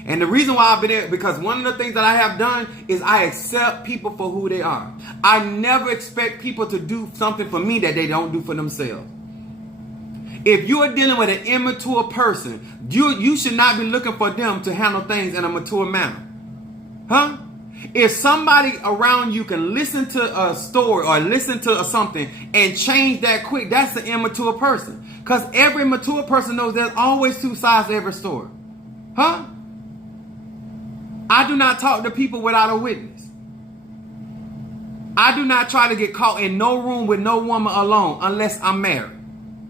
And the reason why I've been there, because one of the things that I have done is I accept people for who they are. I never expect people to do something for me that they don't do for themselves. If you are dealing with an immature person, you should not be looking for them to handle things in a mature manner. Huh? If somebody around you can listen to a story or listen to something and change that quick, that's an immature person. Because every mature person knows there's always two sides to every story. Huh? I do not talk to people without a witness. I do not try to get caught in no room with no woman alone unless I'm married.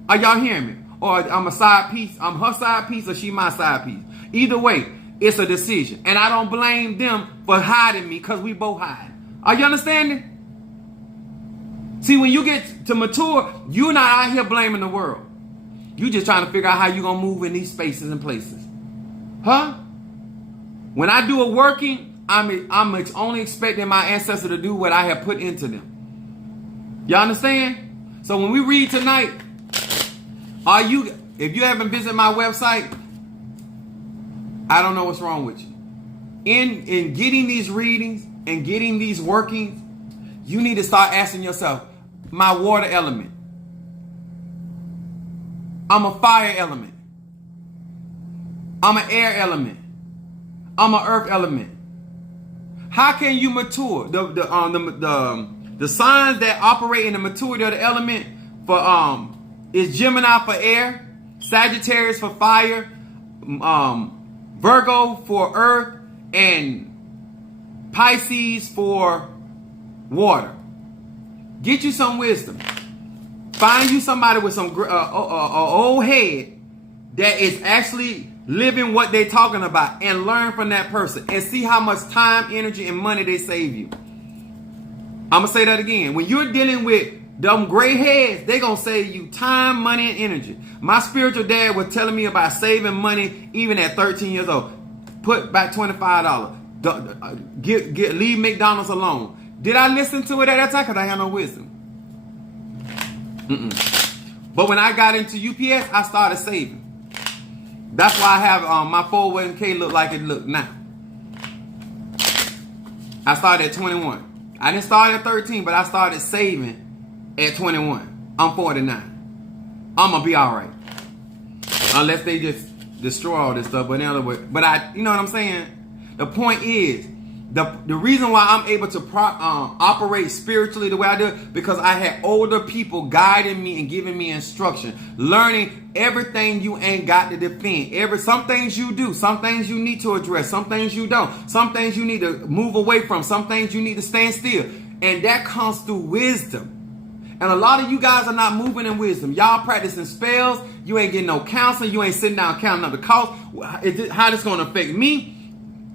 Are y'all hearing me? Or I'm a side piece. I'm her side piece or she my side piece. Either way, it's a decision. And I don't blame them for hiding me because we both hide. Are you understanding? See, when you get to mature, you're not out here blaming the world. You just trying to figure out how you're going to move in these spaces and places. Huh? When I do a working, I'm only expecting my ancestors to do what I have put into them. You understand? So when we read tonight, if you haven't visited my website, I don't know what's wrong with you. In getting these readings and getting these workings, you need to start asking yourself, my water element. I'm a fire element. I'm an air element. I'm an earth element. How can you mature? The signs that operate in the maturity of the element for is Gemini for air, Sagittarius for fire, Virgo for earth, and Pisces for water. Get you some wisdom. Find you somebody with some old head that is actually living what they're talking about, and learn from that person and see how much time, energy, and money they save you. I'm going to say that again. When you're dealing with them gray heads, they're going to save you time, money, and energy. My spiritual dad was telling me about saving money even at 13 years old. Put back $25. Leave McDonald's alone. Did I listen to it at that time? Because I had no wisdom. But when I got into UPS, I started saving. That's why I have my 401k look like it look now. I started at 21. I didn't start at 13, but I started saving at 21. I'm 49. I'm going to be all right. Unless they just destroy all this stuff. But in other words, you know what I'm saying? The point is, the reason why I'm able to operate spiritually the way I do, because I had older people guiding me and giving me instruction, learning everything you ain't got to defend. Some things you do, some things you need to address, some things you don't, some things you need to move away from, some things you need to stand still. And that comes through wisdom. And a lot of you guys are not moving in wisdom. Y'all practicing spells. You ain't getting no counseling. You ain't sitting down counting up the cost. How this going to affect me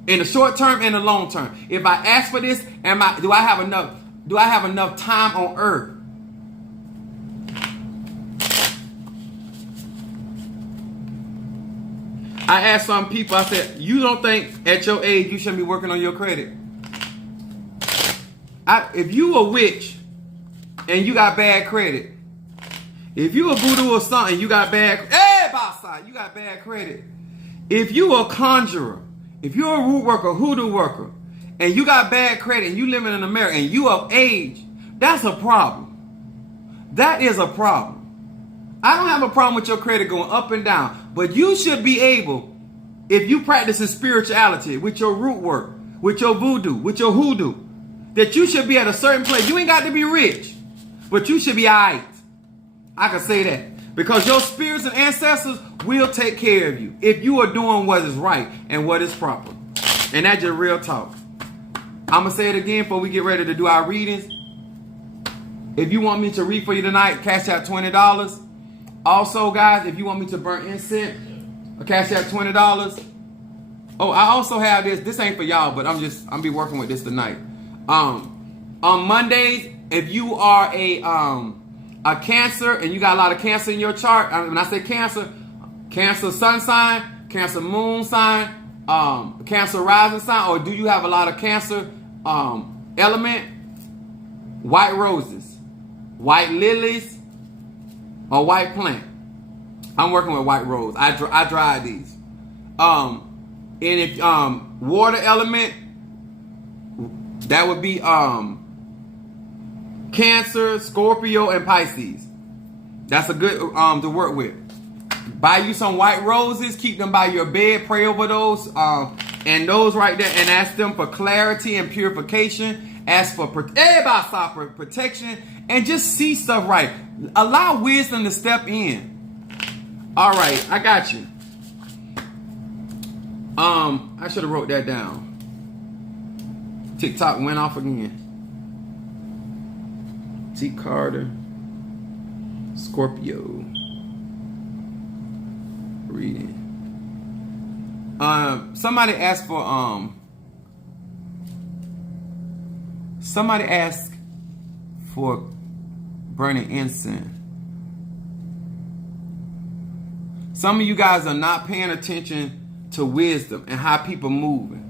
in the short term and the long term? If I ask for this, do I have enough time on earth? I asked some people, I said, you don't think at your age you shouldn't be working on your credit? If you a witch and you got bad credit. If you a voodoo or something, you got bad. You got bad credit. If you a conjurer, if you're a root worker, hoodoo worker, and you got bad credit, and you living in America, and you of age, that's a problem. That is a problem. I don't have a problem with your credit going up and down, but you should be able, if you practice in spirituality, with your root work, with your voodoo, with your hoodoo, that you should be at a certain place. You ain't got to be rich, but you should be all right. I can say that. Because your spirits and ancestors will take care of you if you are doing what is right and what is proper. And that's just real talk. I'm going to say it again before we get ready to do our readings. If you want me to read for you tonight, cash out $20. Also, guys, if you want me to burn incense, cash out $20. Oh, I also have this. This ain't for y'all, but I'm be working with this tonight. On Mondays, if you are a Cancer and you got a lot of Cancer in your chart, when I say Cancer, Cancer sun sign, Cancer moon sign, Cancer rising sign, or do you have a lot of Cancer element? White roses, white lilies, or white plant. I'm working with white rose. I dried these. And if water element, that would be Cancer, Scorpio, and Pisces. That's a good to work with. Buy you some white roses. Keep them by your bed. Pray over those. And those right there. And ask them for clarity and purification. Ask for protection. And just see stuff right. Allow wisdom to step in. All right. I got you. I should have wrote that down. TikTok went off again. T. Carter, Scorpio, reading. Somebody asked for burning incense. Some of you guys are not paying attention to wisdom and how people moving.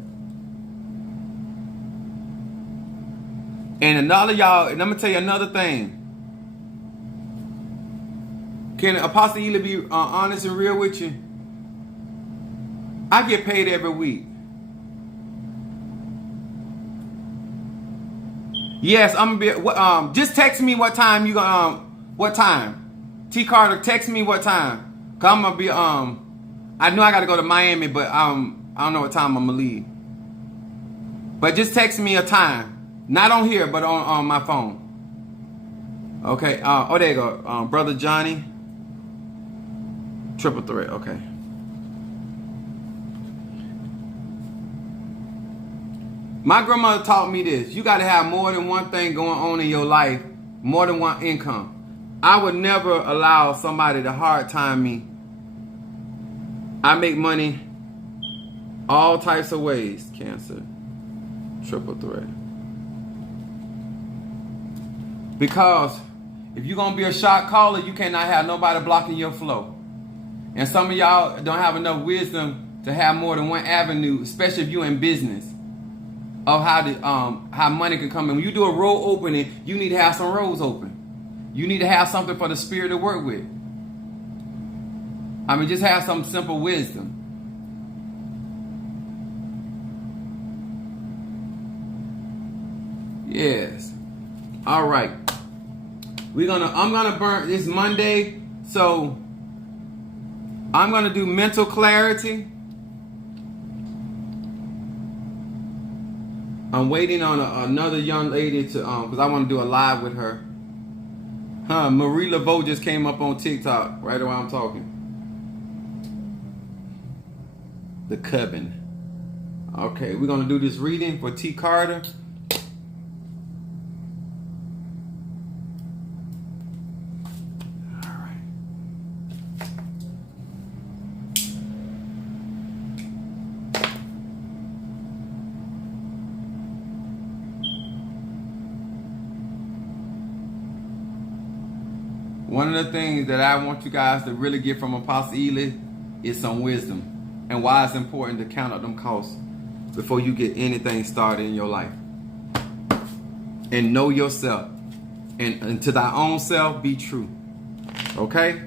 And another y'all, and I'm gonna tell you another thing. Can Apostle Ely be honest and real with you? I get paid every week. Yes, I'm gonna be. Just text me what time you gonna. What time? T. Carter, text me what time. Cause I'm gonna be. I know I gotta go to Miami, but I don't know what time I'm gonna leave. But just text me a time. Not on here, but on my phone. Okay. Oh, there you go. Brother Johnny. Triple threat. Okay. My grandmother taught me this. You got to have more than one thing going on in your life. More than one income. I would never allow somebody to hard time me. I make money all types of ways. Cancer. Triple threat. Because if you're going to be a shot caller, you cannot have nobody blocking your flow. And some of y'all don't have enough wisdom to have more than one avenue, especially if you're in business, of how money can come in. When you do a road opening, you need to have some roads open. You need to have something for the spirit to work with. I mean, just have some simple wisdom. Yes. All right. I'm gonna burn this Monday, so I'm gonna do mental clarity. I'm waiting on another young lady to because I want to do a live with her. Marie Laveau just came up on TikTok right while I'm talking. The Coven. Okay, we're gonna do this reading for T. Carter. One of the things that I want you guys to really get from Apostle Ely is some wisdom and why it's important to count up them costs before you get anything started in your life. And know yourself. And to thy own self be true. Okay?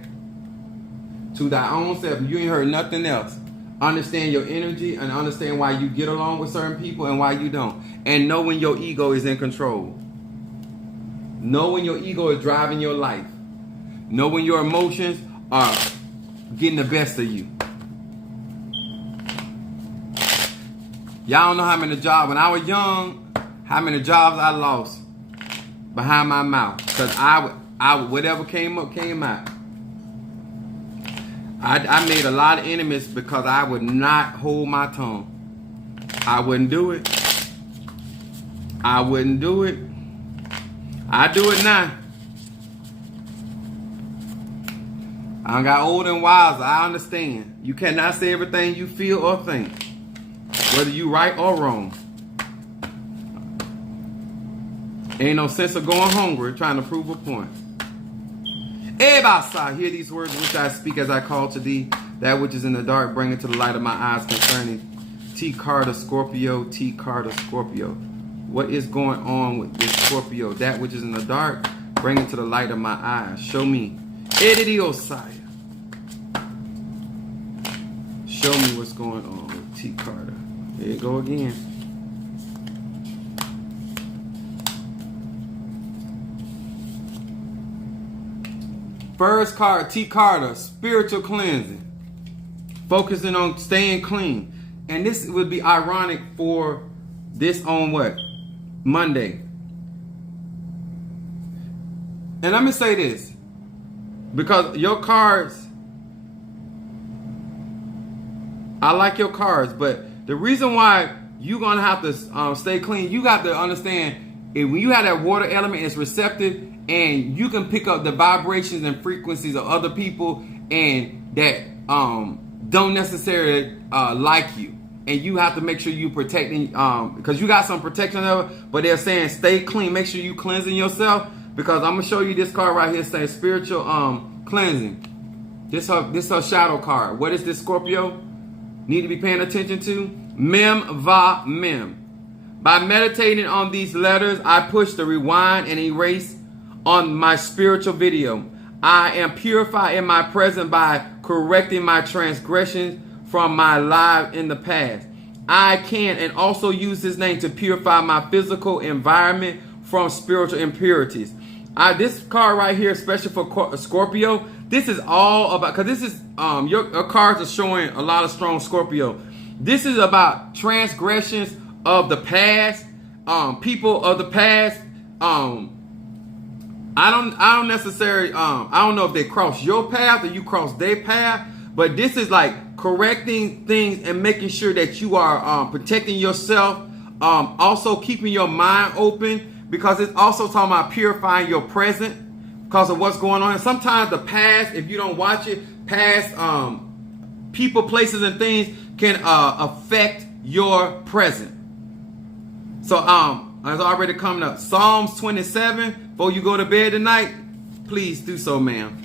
To thy own self. You ain't heard nothing else. Understand your energy and understand why you get along with certain people and why you don't. And know when your ego is in control. Know when your ego is driving your life. Know when your emotions are getting the best of you. Y'all don't know how many jobs, when I was young, how many jobs I lost behind my mouth. Because I whatever came up, came out. I made a lot of enemies because I would not hold my tongue. I wouldn't do it. I wouldn't do it. I do it now. I got older and wiser. I understand. You cannot say everything you feel or think, whether you right or wrong. Ain't no sense of going hungry trying to prove a point. Ebasa, hear these words which I speak as I call to thee. That which is in the dark, bring it to the light of my eyes concerning T. Carter Scorpio, T. Carter Scorpio. What is going on with this Scorpio? That which is in the dark, bring it to the light of my eyes. Show me. Edidiosai. Show me what's going on with T. Carter. Here you go again. First card, T. Carter, spiritual cleansing. Focusing on staying clean. And this would be ironic for this on what? Monday. And let me say this. Because your cards, I like your cards, but the reason why you're going to have to stay clean, you got to understand, when you have that water element, it's receptive, and you can pick up the vibrations and frequencies of other people and that don't necessarily like you. And you have to make sure you protecting, because you got some protection of it, but they're saying stay clean. Make sure you cleansing yourself, because I'm going to show you this card right here saying spiritual cleansing. This her shadow card. What is this, Scorpio? Need to be paying attention to? Mem va mem. By meditating on these letters, I push the rewind and erase on my spiritual video. I am purified in my present by correcting my transgressions from my life in the past. I can and also use this name to purify my physical environment from spiritual impurities. This card right here, especially for Scorpio, this is all about, because this is your cards are showing a lot of strong Scorpio. This is about transgressions of the past, people of the past. I don't necessarily I don't know if they cross your path or you cross their path, but this is like correcting things and making sure that you are protecting yourself, also keeping your mind open, because it's also talking about purifying your present because of what's going on. And sometimes the past, if you don't watch it, past people, places, and things can affect your present. So it's already coming up. Psalms 27. Before you go to bed tonight, please do so, ma'am.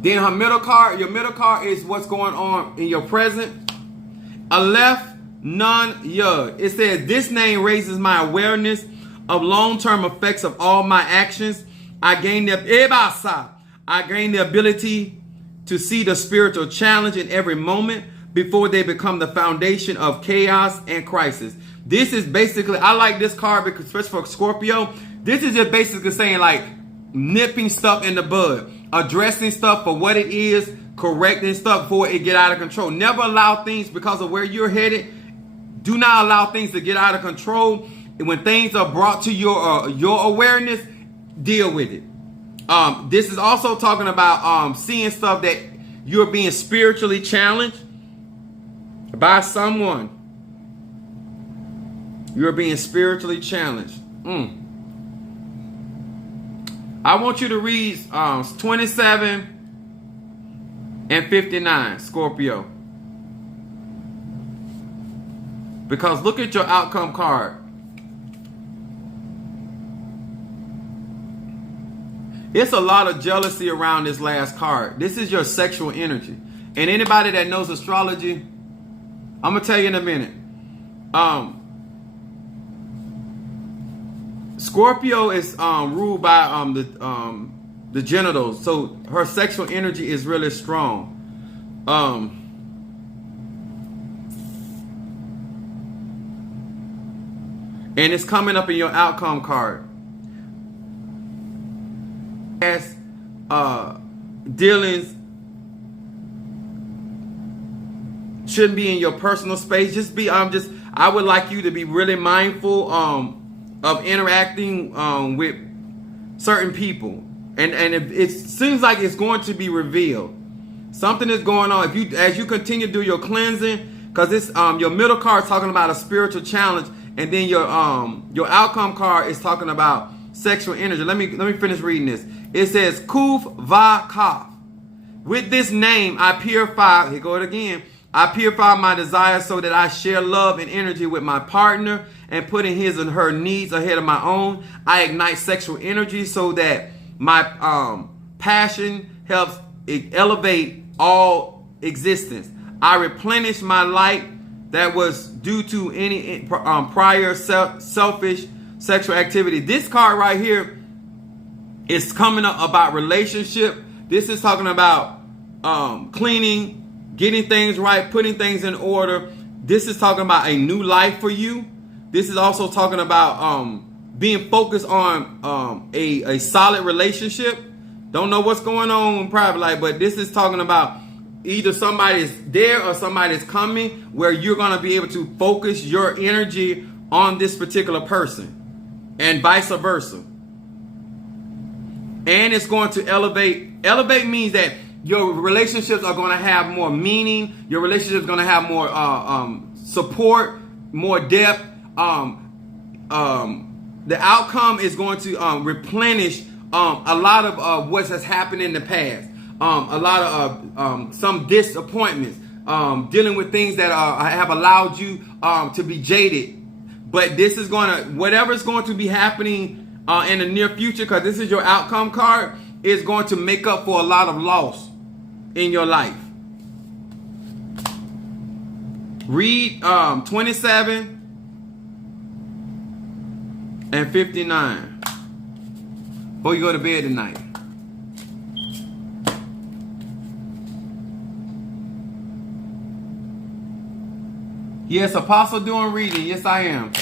Then her middle card, your middle card is what's going on in your present. Aleph Nun Yud. It says, this name raises my awareness of long-term effects of all my actions. I gain the ability to see the spiritual challenge in every moment before they become the foundation of chaos and crisis. This is basically, I like this card because, especially for Scorpio, this is just basically saying like nipping stuff in the bud, addressing stuff for what it is, correcting stuff before it get out of control. Never allow things, because of where you're headed, do not allow things to get out of control. And when things are brought to your awareness, deal with it. This is also talking about seeing stuff that you're being spiritually challenged by someone. You're being spiritually challenged. I want you to read 27 and 59, Scorpio. Because look at your outcome card. It's a lot of jealousy around this last card. This is your sexual energy. And anybody that knows astrology, I'm going to tell you in a minute. Scorpio is ruled by the genitals, so her sexual energy is really strong. And it's coming up in your outcome card. As dealings shouldn't be in your personal space. I would like you to be really mindful of interacting with certain people. And it seems like it's going to be revealed. Something is going on. As you continue to do your cleansing, because it's your middle card is talking about a spiritual challenge, and then your outcome card is talking about sexual energy. Let me finish reading this. It says, Kuf Va Kaf. With this name I purify, here go it again. I purify my desires so that I share love and energy with my partner, and putting his and her needs ahead of my own. I ignite sexual energy so that my passion helps elevate all existence. I replenish my light that was due to any prior selfish sexual activity. This card right here is coming up about relationship. This is talking about cleaning, getting things right, putting things in order. This is talking about a new life for you. This is also talking about being focused on a solid relationship. Don't know what's going on in private life, but this is talking about either somebody's there or somebody's coming, where you're going to be able to focus your energy on this particular person, and vice versa. And it's going to elevate. Elevate means that your relationships are going to have more meaning. Your relationship is going to have more support, more depth. The outcome is going to replenish a lot of what has happened in the past. A lot of some disappointments, dealing with things that have allowed you to be jaded. But this is whatever is going to be happening in the near future, because this is your outcome card, is going to make up for a lot of loss in your life. Read 27 and 59 before you go to bed tonight. Yes, Apostle doing reading. Yes, I am.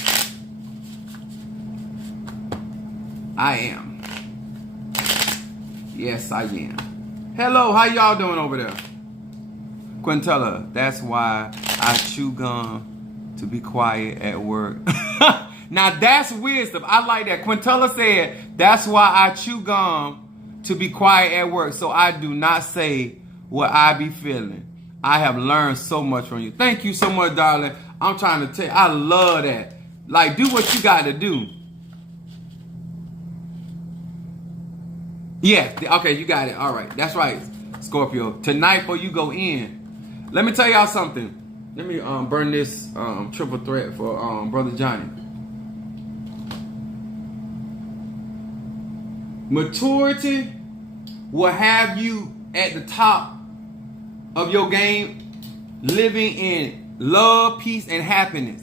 I am. Yes, I am. Hello, how y'all doing over there? Quintella, that's why I chew gum to be quiet at work. Now that's wisdom. I like that. Quintella said, that's why I chew gum to be quiet at work, so I do not say what I be feeling. I have learned so much from you. Thank you so much, darling. I'm trying to tell you, I love that. Like, do what you got to do. Yeah, okay, you got it. All right, that's right, Scorpio. Tonight, before you go in, let me tell y'all something. Let me burn this triple threat for Brother Johnny. Maturity will have you at the top of your game, living in love, peace, and happiness.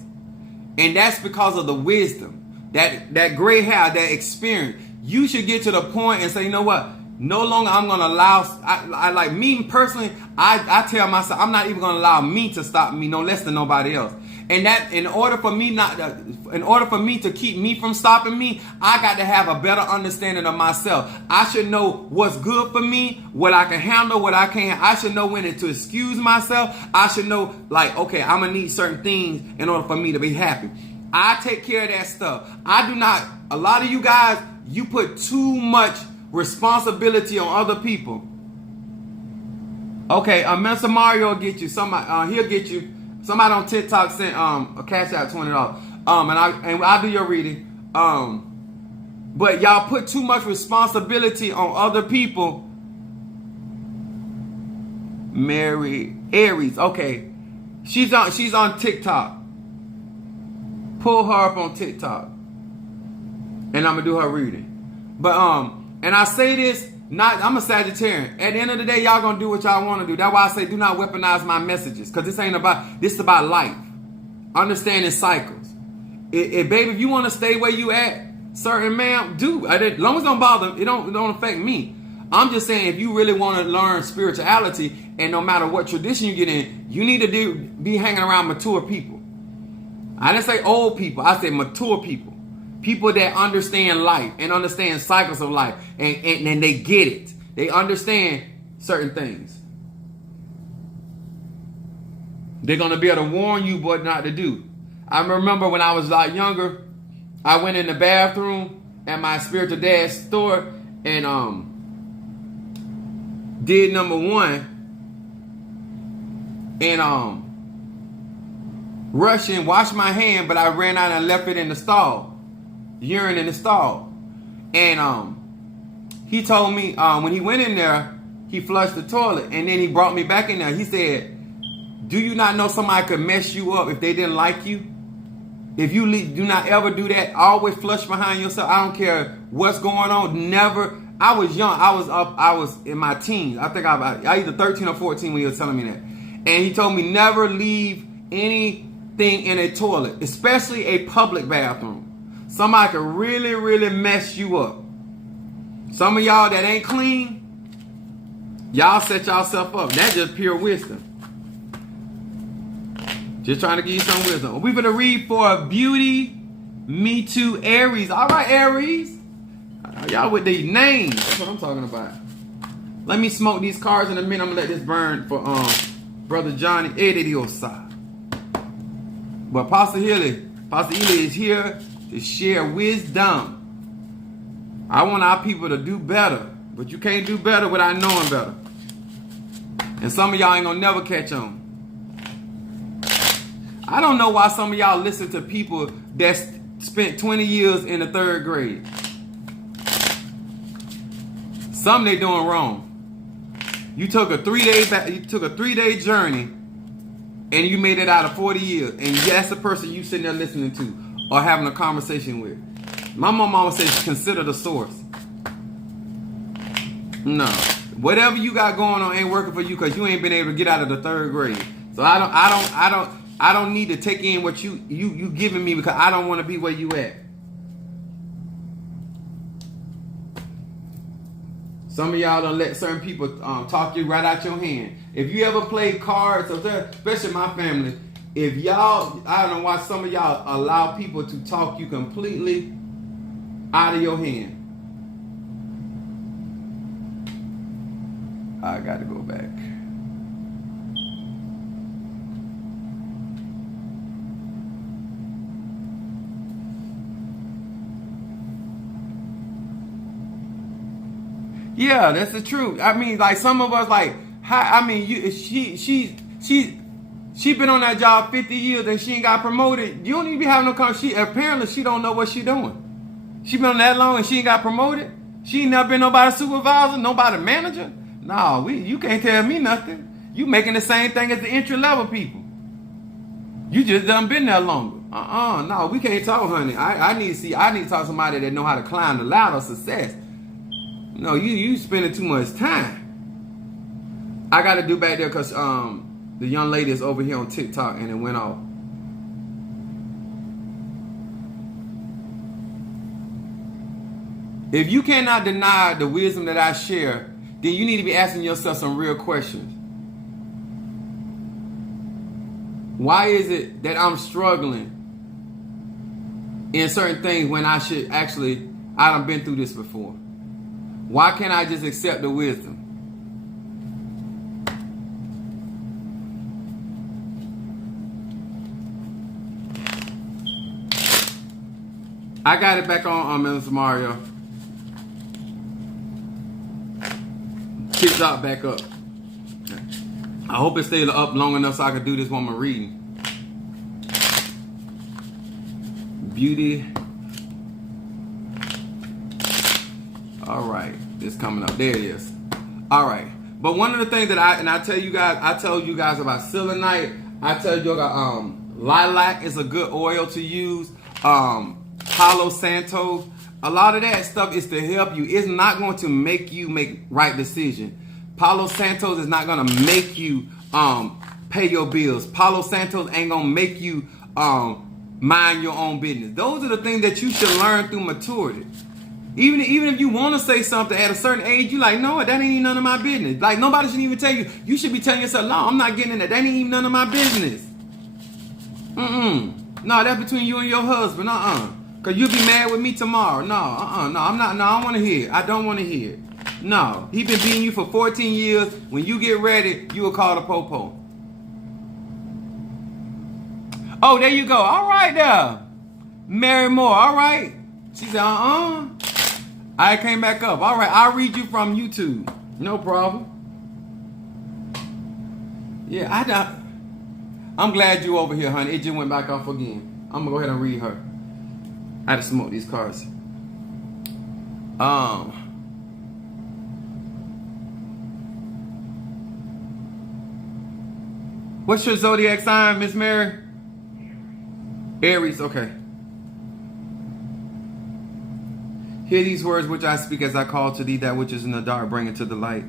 And that's because of the wisdom, that gray hair, that experience. You should get to the point and say, you know what? No longer I'm going to allow, I like me personally, I tell myself, I'm not even going to allow me to stop me, no less than nobody else. And that in order for me to keep me from stopping me, I got to have a better understanding of myself. I should know what's good for me, what I can handle, what I can't. I should know when to excuse myself. I should know, like, okay, I'm going to need certain things in order for me to be happy. I take care of that stuff. I do not, a lot of you guys, you put too much responsibility on other people. Okay, Mr. Mario will get you. Somebody, he'll get you. Somebody on TikTok sent a cash out $20. And I'll do your reading. But y'all put too much responsibility on other people. Mary Aries, okay, she's on TikTok. Pull her up on TikTok, and I'm gonna do her reading. But and I say this, I'm a Sagittarian. At the end of the day, y'all gonna do what y'all want to do. That's why I say do not weaponize my messages, because this is about life, understanding cycles. Baby, if you want to stay where you at, certain man do. As long as it don't bother them, it don't affect me. I'm just saying, if you really want to learn spirituality, and no matter what tradition you get in, you need to be hanging around mature people. I didn't say old people. I said mature people. People that understand life and understand cycles of life. And they get it. They understand certain things. They're going to be able to warn you what not to do. I remember when I was a lot younger, I went in the bathroom at my spiritual dad's store and did number one and rush in, wash my hand, but I ran out and left it in the stall, urine in the stall. And he told me when he went in there, he flushed the toilet, and then he brought me back in there. He said, do you not know somebody could mess you up if they didn't like you? If you do not ever do that, always flush behind yourself. I don't care what's going on. Never. I was young. I was in my teens. I think I either 13 or 14 when he was telling me that. And he told me never leave anything in a toilet, especially a public bathroom. Somebody could really, really mess you up. Some of y'all that ain't clean, y'all set yourself up. That's just pure wisdom. Just trying to give you some wisdom. We're going to read for Beauty, Me Too, Aries. All right, Aries. Y'all with these names. That's what I'm talking about. Let me smoke these cards in a minute. I'm going to let this burn for Brother Johnny Edidiosa. But Pastor Ely is here to share wisdom. I want our people to do better. But you can't do better without knowing better. And some of y'all ain't going to never catch on. I don't know why some of y'all listen to people that spent 20 years in the 3rd grade. Something they doing wrong. You took a 3-day journey and you made it out of 40 years. And that's the person you sitting there listening to or having a conversation with. My mom always says consider the source. No. Whatever you got going on ain't working for you because you ain't been able to get out of the 3rd grade. So I don't need to take in what you giving me because I don't want to be where you at. Some of y'all don't let certain people talk you right out your hand. If you ever play cards, especially my family, if y'all, I don't know why some of y'all allow people to talk you completely out of your hand. I got to go back. Yeah, that's the truth. I mean, like some of us, like, she been on that job 50 years and she ain't got promoted. You don't even be having no conversation. Apparently, she don't know what she doing. She been on that long and she ain't got promoted. She ain't never been nobody supervisor, nobody manager. No, you can't tell me nothing. You making the same thing as the entry level people. You just done been there longer. No, we can't talk, honey. I need to talk to somebody that know how to climb the ladder of success. No, you spending too much time. I got to do back there because the young lady is over here on TikTok and it went off. If you cannot deny the wisdom that I share, then you need to be asking yourself some real questions. Why is it that I'm struggling in certain things when I should actually, I done been through this before? Why can't I just accept the wisdom? I got it back on Mr. Mario. TikTok back up. I hope it stayed up long enough so I can do this while I'm reading. Beauty. All right, it's coming up. There it is. All right, but one of the things that I told you guys about selenite. I told you about lilac is a good oil to use. Palo Santo. A lot of that stuff is to help you. It's not going to make you make right decision. Palo Santos is not going to make you pay your bills. Palo Santos ain't going to make you mind your own business. Those are the things that you should learn through maturity. Even if you want to say something at a certain age, you like, no, that ain't even none of my business. Like, nobody should even tell you. You should be telling yourself, no, I'm not getting in that. That ain't even none of my business. No, that's between you and your husband. Because you'll be mad with me tomorrow. No, I'm not. No, I don't want to hear it. I don't want to hear it. No, he been beating you for 14 years. When you get ready, you will call the popo. Oh, there you go. All right there. Mary Moore. All right. She said, I came back up. All right, I'll read you from YouTube. No problem. Yeah, I'm glad you over here, honey. It just went back off again. I'm gonna go ahead and read her. I had to smoke these cards. What's your zodiac sign, Miss Mary? Aries, okay. Hear these words which I speak as I call to thee that which is in the dark, bring it to the light.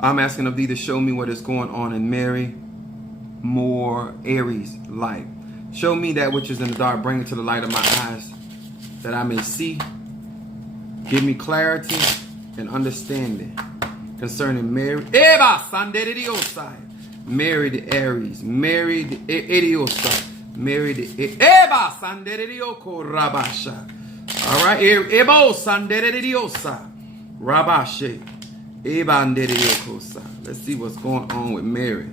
I'm asking of thee to show me what is going on in Mary Moore Aries life. Show me that which is in the dark, bring it to the light of my eyes, that I may see. Give me clarity and understanding concerning Mary. Mary the Aries, Mary the Idiosa, Mary the Eba Sanderio Korabasha. All right, Ebo Sanderidiosa, Rabashe, Ebanderiokosa. Let's see what's going on with Mary.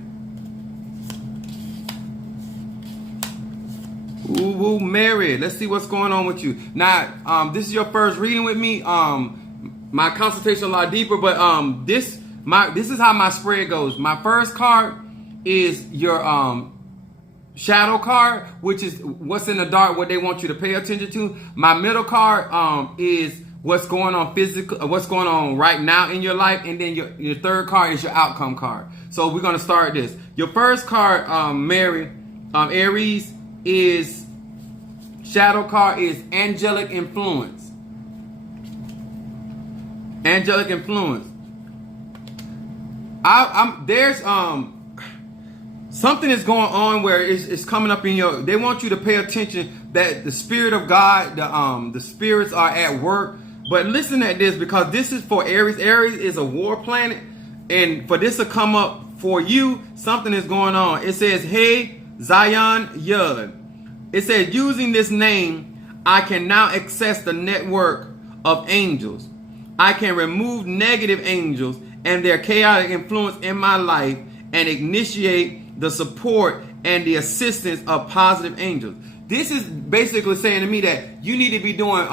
Ooh, Mary. Let's see what's going on with you. Now, this is your first reading with me. My consultation a lot deeper, but this is how my spread goes. My first card is your shadow card, which is what's in the dark, what they want you to pay attention to. My middle card is what's going on what's going on right now in your life, and then your third card is your outcome card. So we're gonna start this. Your first card, Mary, Aries, is shadow card is angelic influence. Angelic influence. There's something is going on where it's coming up in your. They want you to pay attention that the Spirit of God, the spirits are at work. But listen at this, because this is for Aries. Aries is a war planet, and for this to come up for you, something is going on. It says, "Hey Zion Yud." It says, "Using this name, I can now access the network of angels. I can remove negative angels and their chaotic influence in my life and initiate the support and the assistance of positive angels." This is basically saying to me that you need to be doing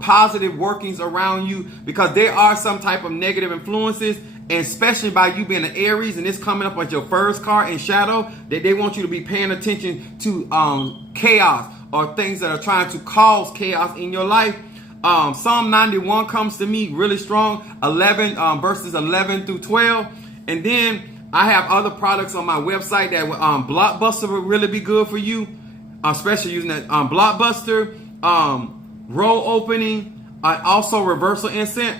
positive workings around you, because there are some type of negative influences, and especially by you being an Aries and it's coming up as your first card in shadow, that they want you to be paying attention to chaos or things that are trying to cause chaos in your life. Psalm 91 comes to me really strong, 11 verses 11 through 12, and then I have other products on my website that Blockbuster would really be good for you, especially using that Blockbuster, roll opening, also reversal incense.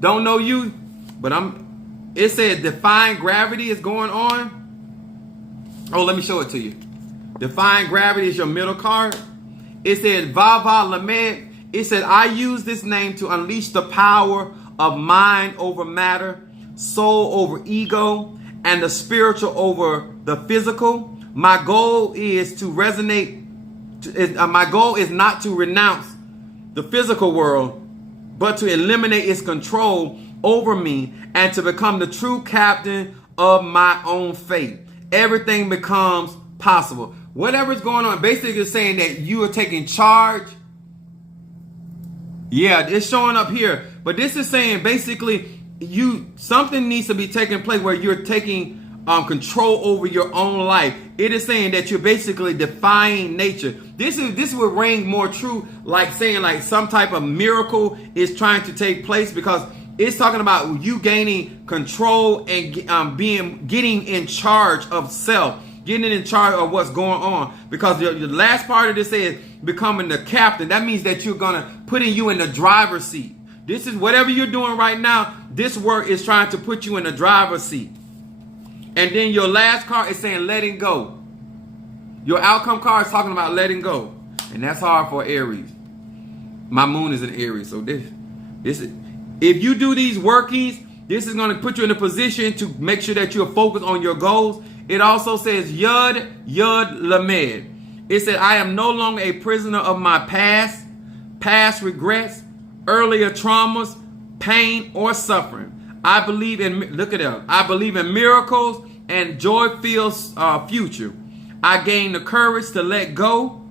Don't know you, but it said Defying Gravity is going on. Oh, let me show it to you. Defying Gravity is your middle card. It said Vava Lamed. It said, "I use this name to unleash the power of mind over matter, soul over ego, and the spiritual over the physical. My goal is to my goal is not to renounce the physical world, but to eliminate its control over me and to become the true captain of my own fate. Everything becomes possible." Whatever's going on, basically it's saying that you are taking charge. Yeah, it's showing up here. But this is saying basically something needs to be taking place where you're taking control over your own life. It is saying that you're basically defying nature. This would ring more true, like saying like some type of miracle is trying to take place, because it's talking about you gaining control and getting in charge of self, getting in charge of what's going on. Because the last part of this says becoming the captain. That means that you're gonna putting you in the driver's seat. This is whatever you're doing right now. This work is trying to put you in the driver's seat. And then your last card is saying letting go. Your outcome card is talking about letting go. And that's hard for Aries. My moon is in Aries. So this is, if you do these workings, this is going to put you in a position to make sure that you're focused on your goals. It also says Yud Lamed. It said, I am no longer a prisoner of my past regrets, earlier traumas, pain, or suffering. I believe in, look at that, I believe in miracles and joy-filled future. I gain the courage to let go.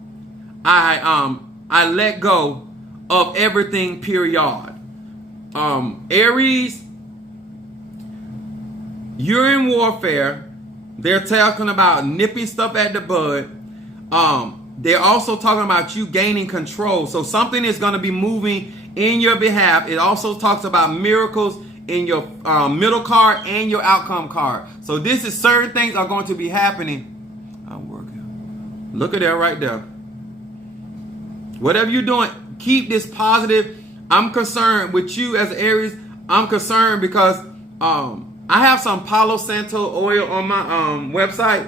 I let go of everything, period. Aries, you're in warfare. They're talking about nipping stuff at the bud. They're also talking about you gaining control. So something is going to be moving in your behalf. It also talks about miracles in your middle card and your outcome card. So this is certain things are going to be happening. I'm working. Look at that right there. Whatever you're doing, keep this positive. I'm concerned with you as Aries. I'm concerned because I have some Palo Santo oil on my website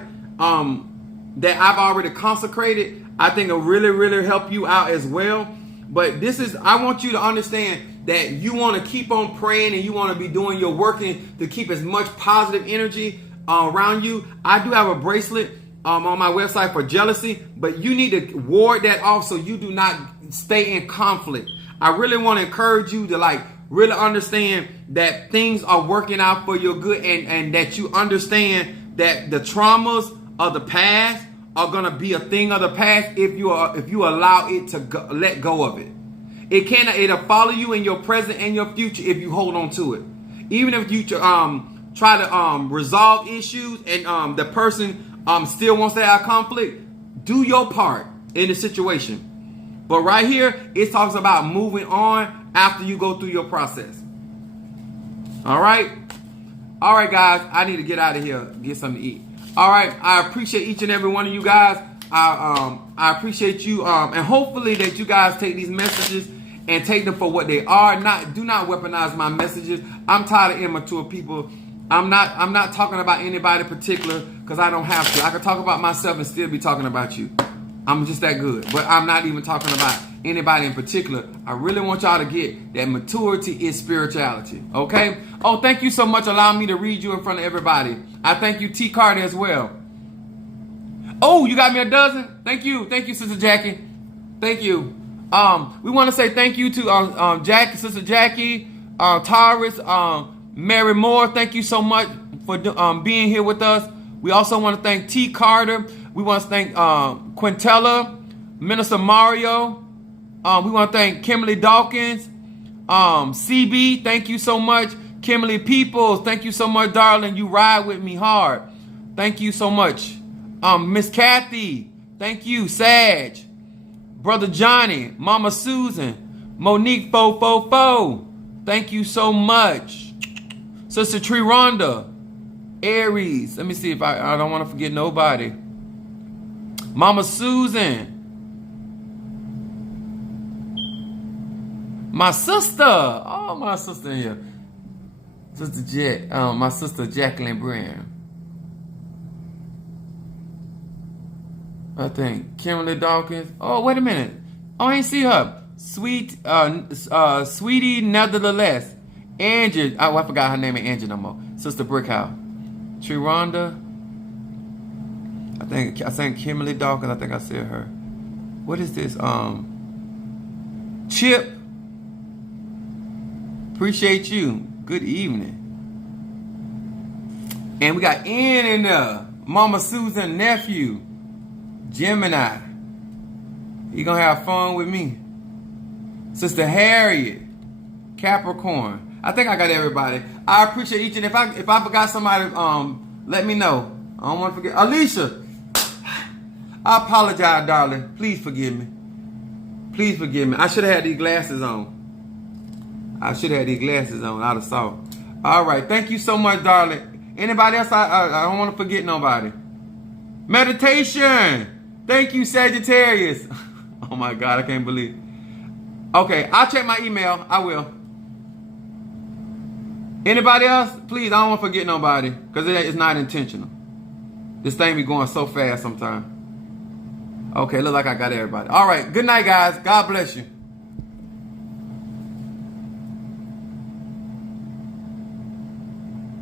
that I've already consecrated. I think it'll really, really help you out as well. But this is, I want you to understand that you want to keep on praying and you want to be doing your working to keep as much positive energy around you. I do have a bracelet on my website for jealousy, but you need to ward that off so you do not stay in conflict. I really want to encourage you to really understand that things are working out for your good, and that you understand that the traumas of the past are going to be a thing of the past if you allow it to let go of it. It'll follow you in your present and your future if you hold on to it. Even if you try to resolve issues and the person still wants to have conflict, do your part in the situation. But right here, it talks about moving on after you go through your process. All right? All right, guys. I need to get out of here, get something to eat. All right. I appreciate each and every one of you guys. I appreciate you. And hopefully that you guys take these messages and take them for what they are. Do not weaponize my messages. I'm tired of immature people. I'm not talking about anybody in particular because I don't have to. I can talk about myself and still be talking about you. I'm just that good. But I'm not even talking about anybody in particular. I really want y'all to get that maturity is spirituality. Okay? Oh, thank you so much allowing me to read you in front of everybody. I thank you, T. Carter, as well. Oh, you got me a dozen? Thank you. Thank you, Sister Jackie. Thank you. We want to say thank you to Jackie, Sister Jackie, Taurus, Mary Moore. Thank you so much for being here with us. We also want to thank T. Carter. We want to thank Quintella, Minister Mario. We want to thank Kimberly Dawkins, CB. Thank you so much. Kimberly Peoples, thank you so much, darling. You ride with me hard. Thank you so much. Miss Kathy, thank you. Sag, Brother Johnny, Mama Susan, Monique 444, thank you so much. Sister Tree Rhonda, Aries. Let me see if I don't want to forget nobody. Mama Susan, my sister. Oh, my sister here. Sister Jet, my sister Jacqueline Brand. I think Kimberly Dawkins. Oh, wait a minute. Oh, I ain't see her. Sweetie, nevertheless. Angie. Oh, I forgot her name ain't Angie no more. Sister Brickhouse. Triranda. I think Kimberly Dawkins. I think I said her. What is this? Chip. Appreciate you. Good evening. And we got Ian in there. Mama Susan nephew. Gemini. You gonna have fun with me. Sister Harriet. Capricorn. I think I got everybody. I appreciate each and if I forgot somebody, let me know. I don't want to forget. Alicia. I apologize, darling. Please forgive me. Please forgive me. I should have had these glasses on. I out of salt. All right. Thank you so much, darling. Anybody else? I don't want to forget nobody. Meditation. Thank you, Sagittarius. Oh, my God. I can't believe it. Okay. I'll check my email. I will. Anybody else? Please, I don't want to forget nobody because it's not intentional. This thing be going so fast sometimes. Okay, look like I got everybody. All right. Good night, guys. God bless you.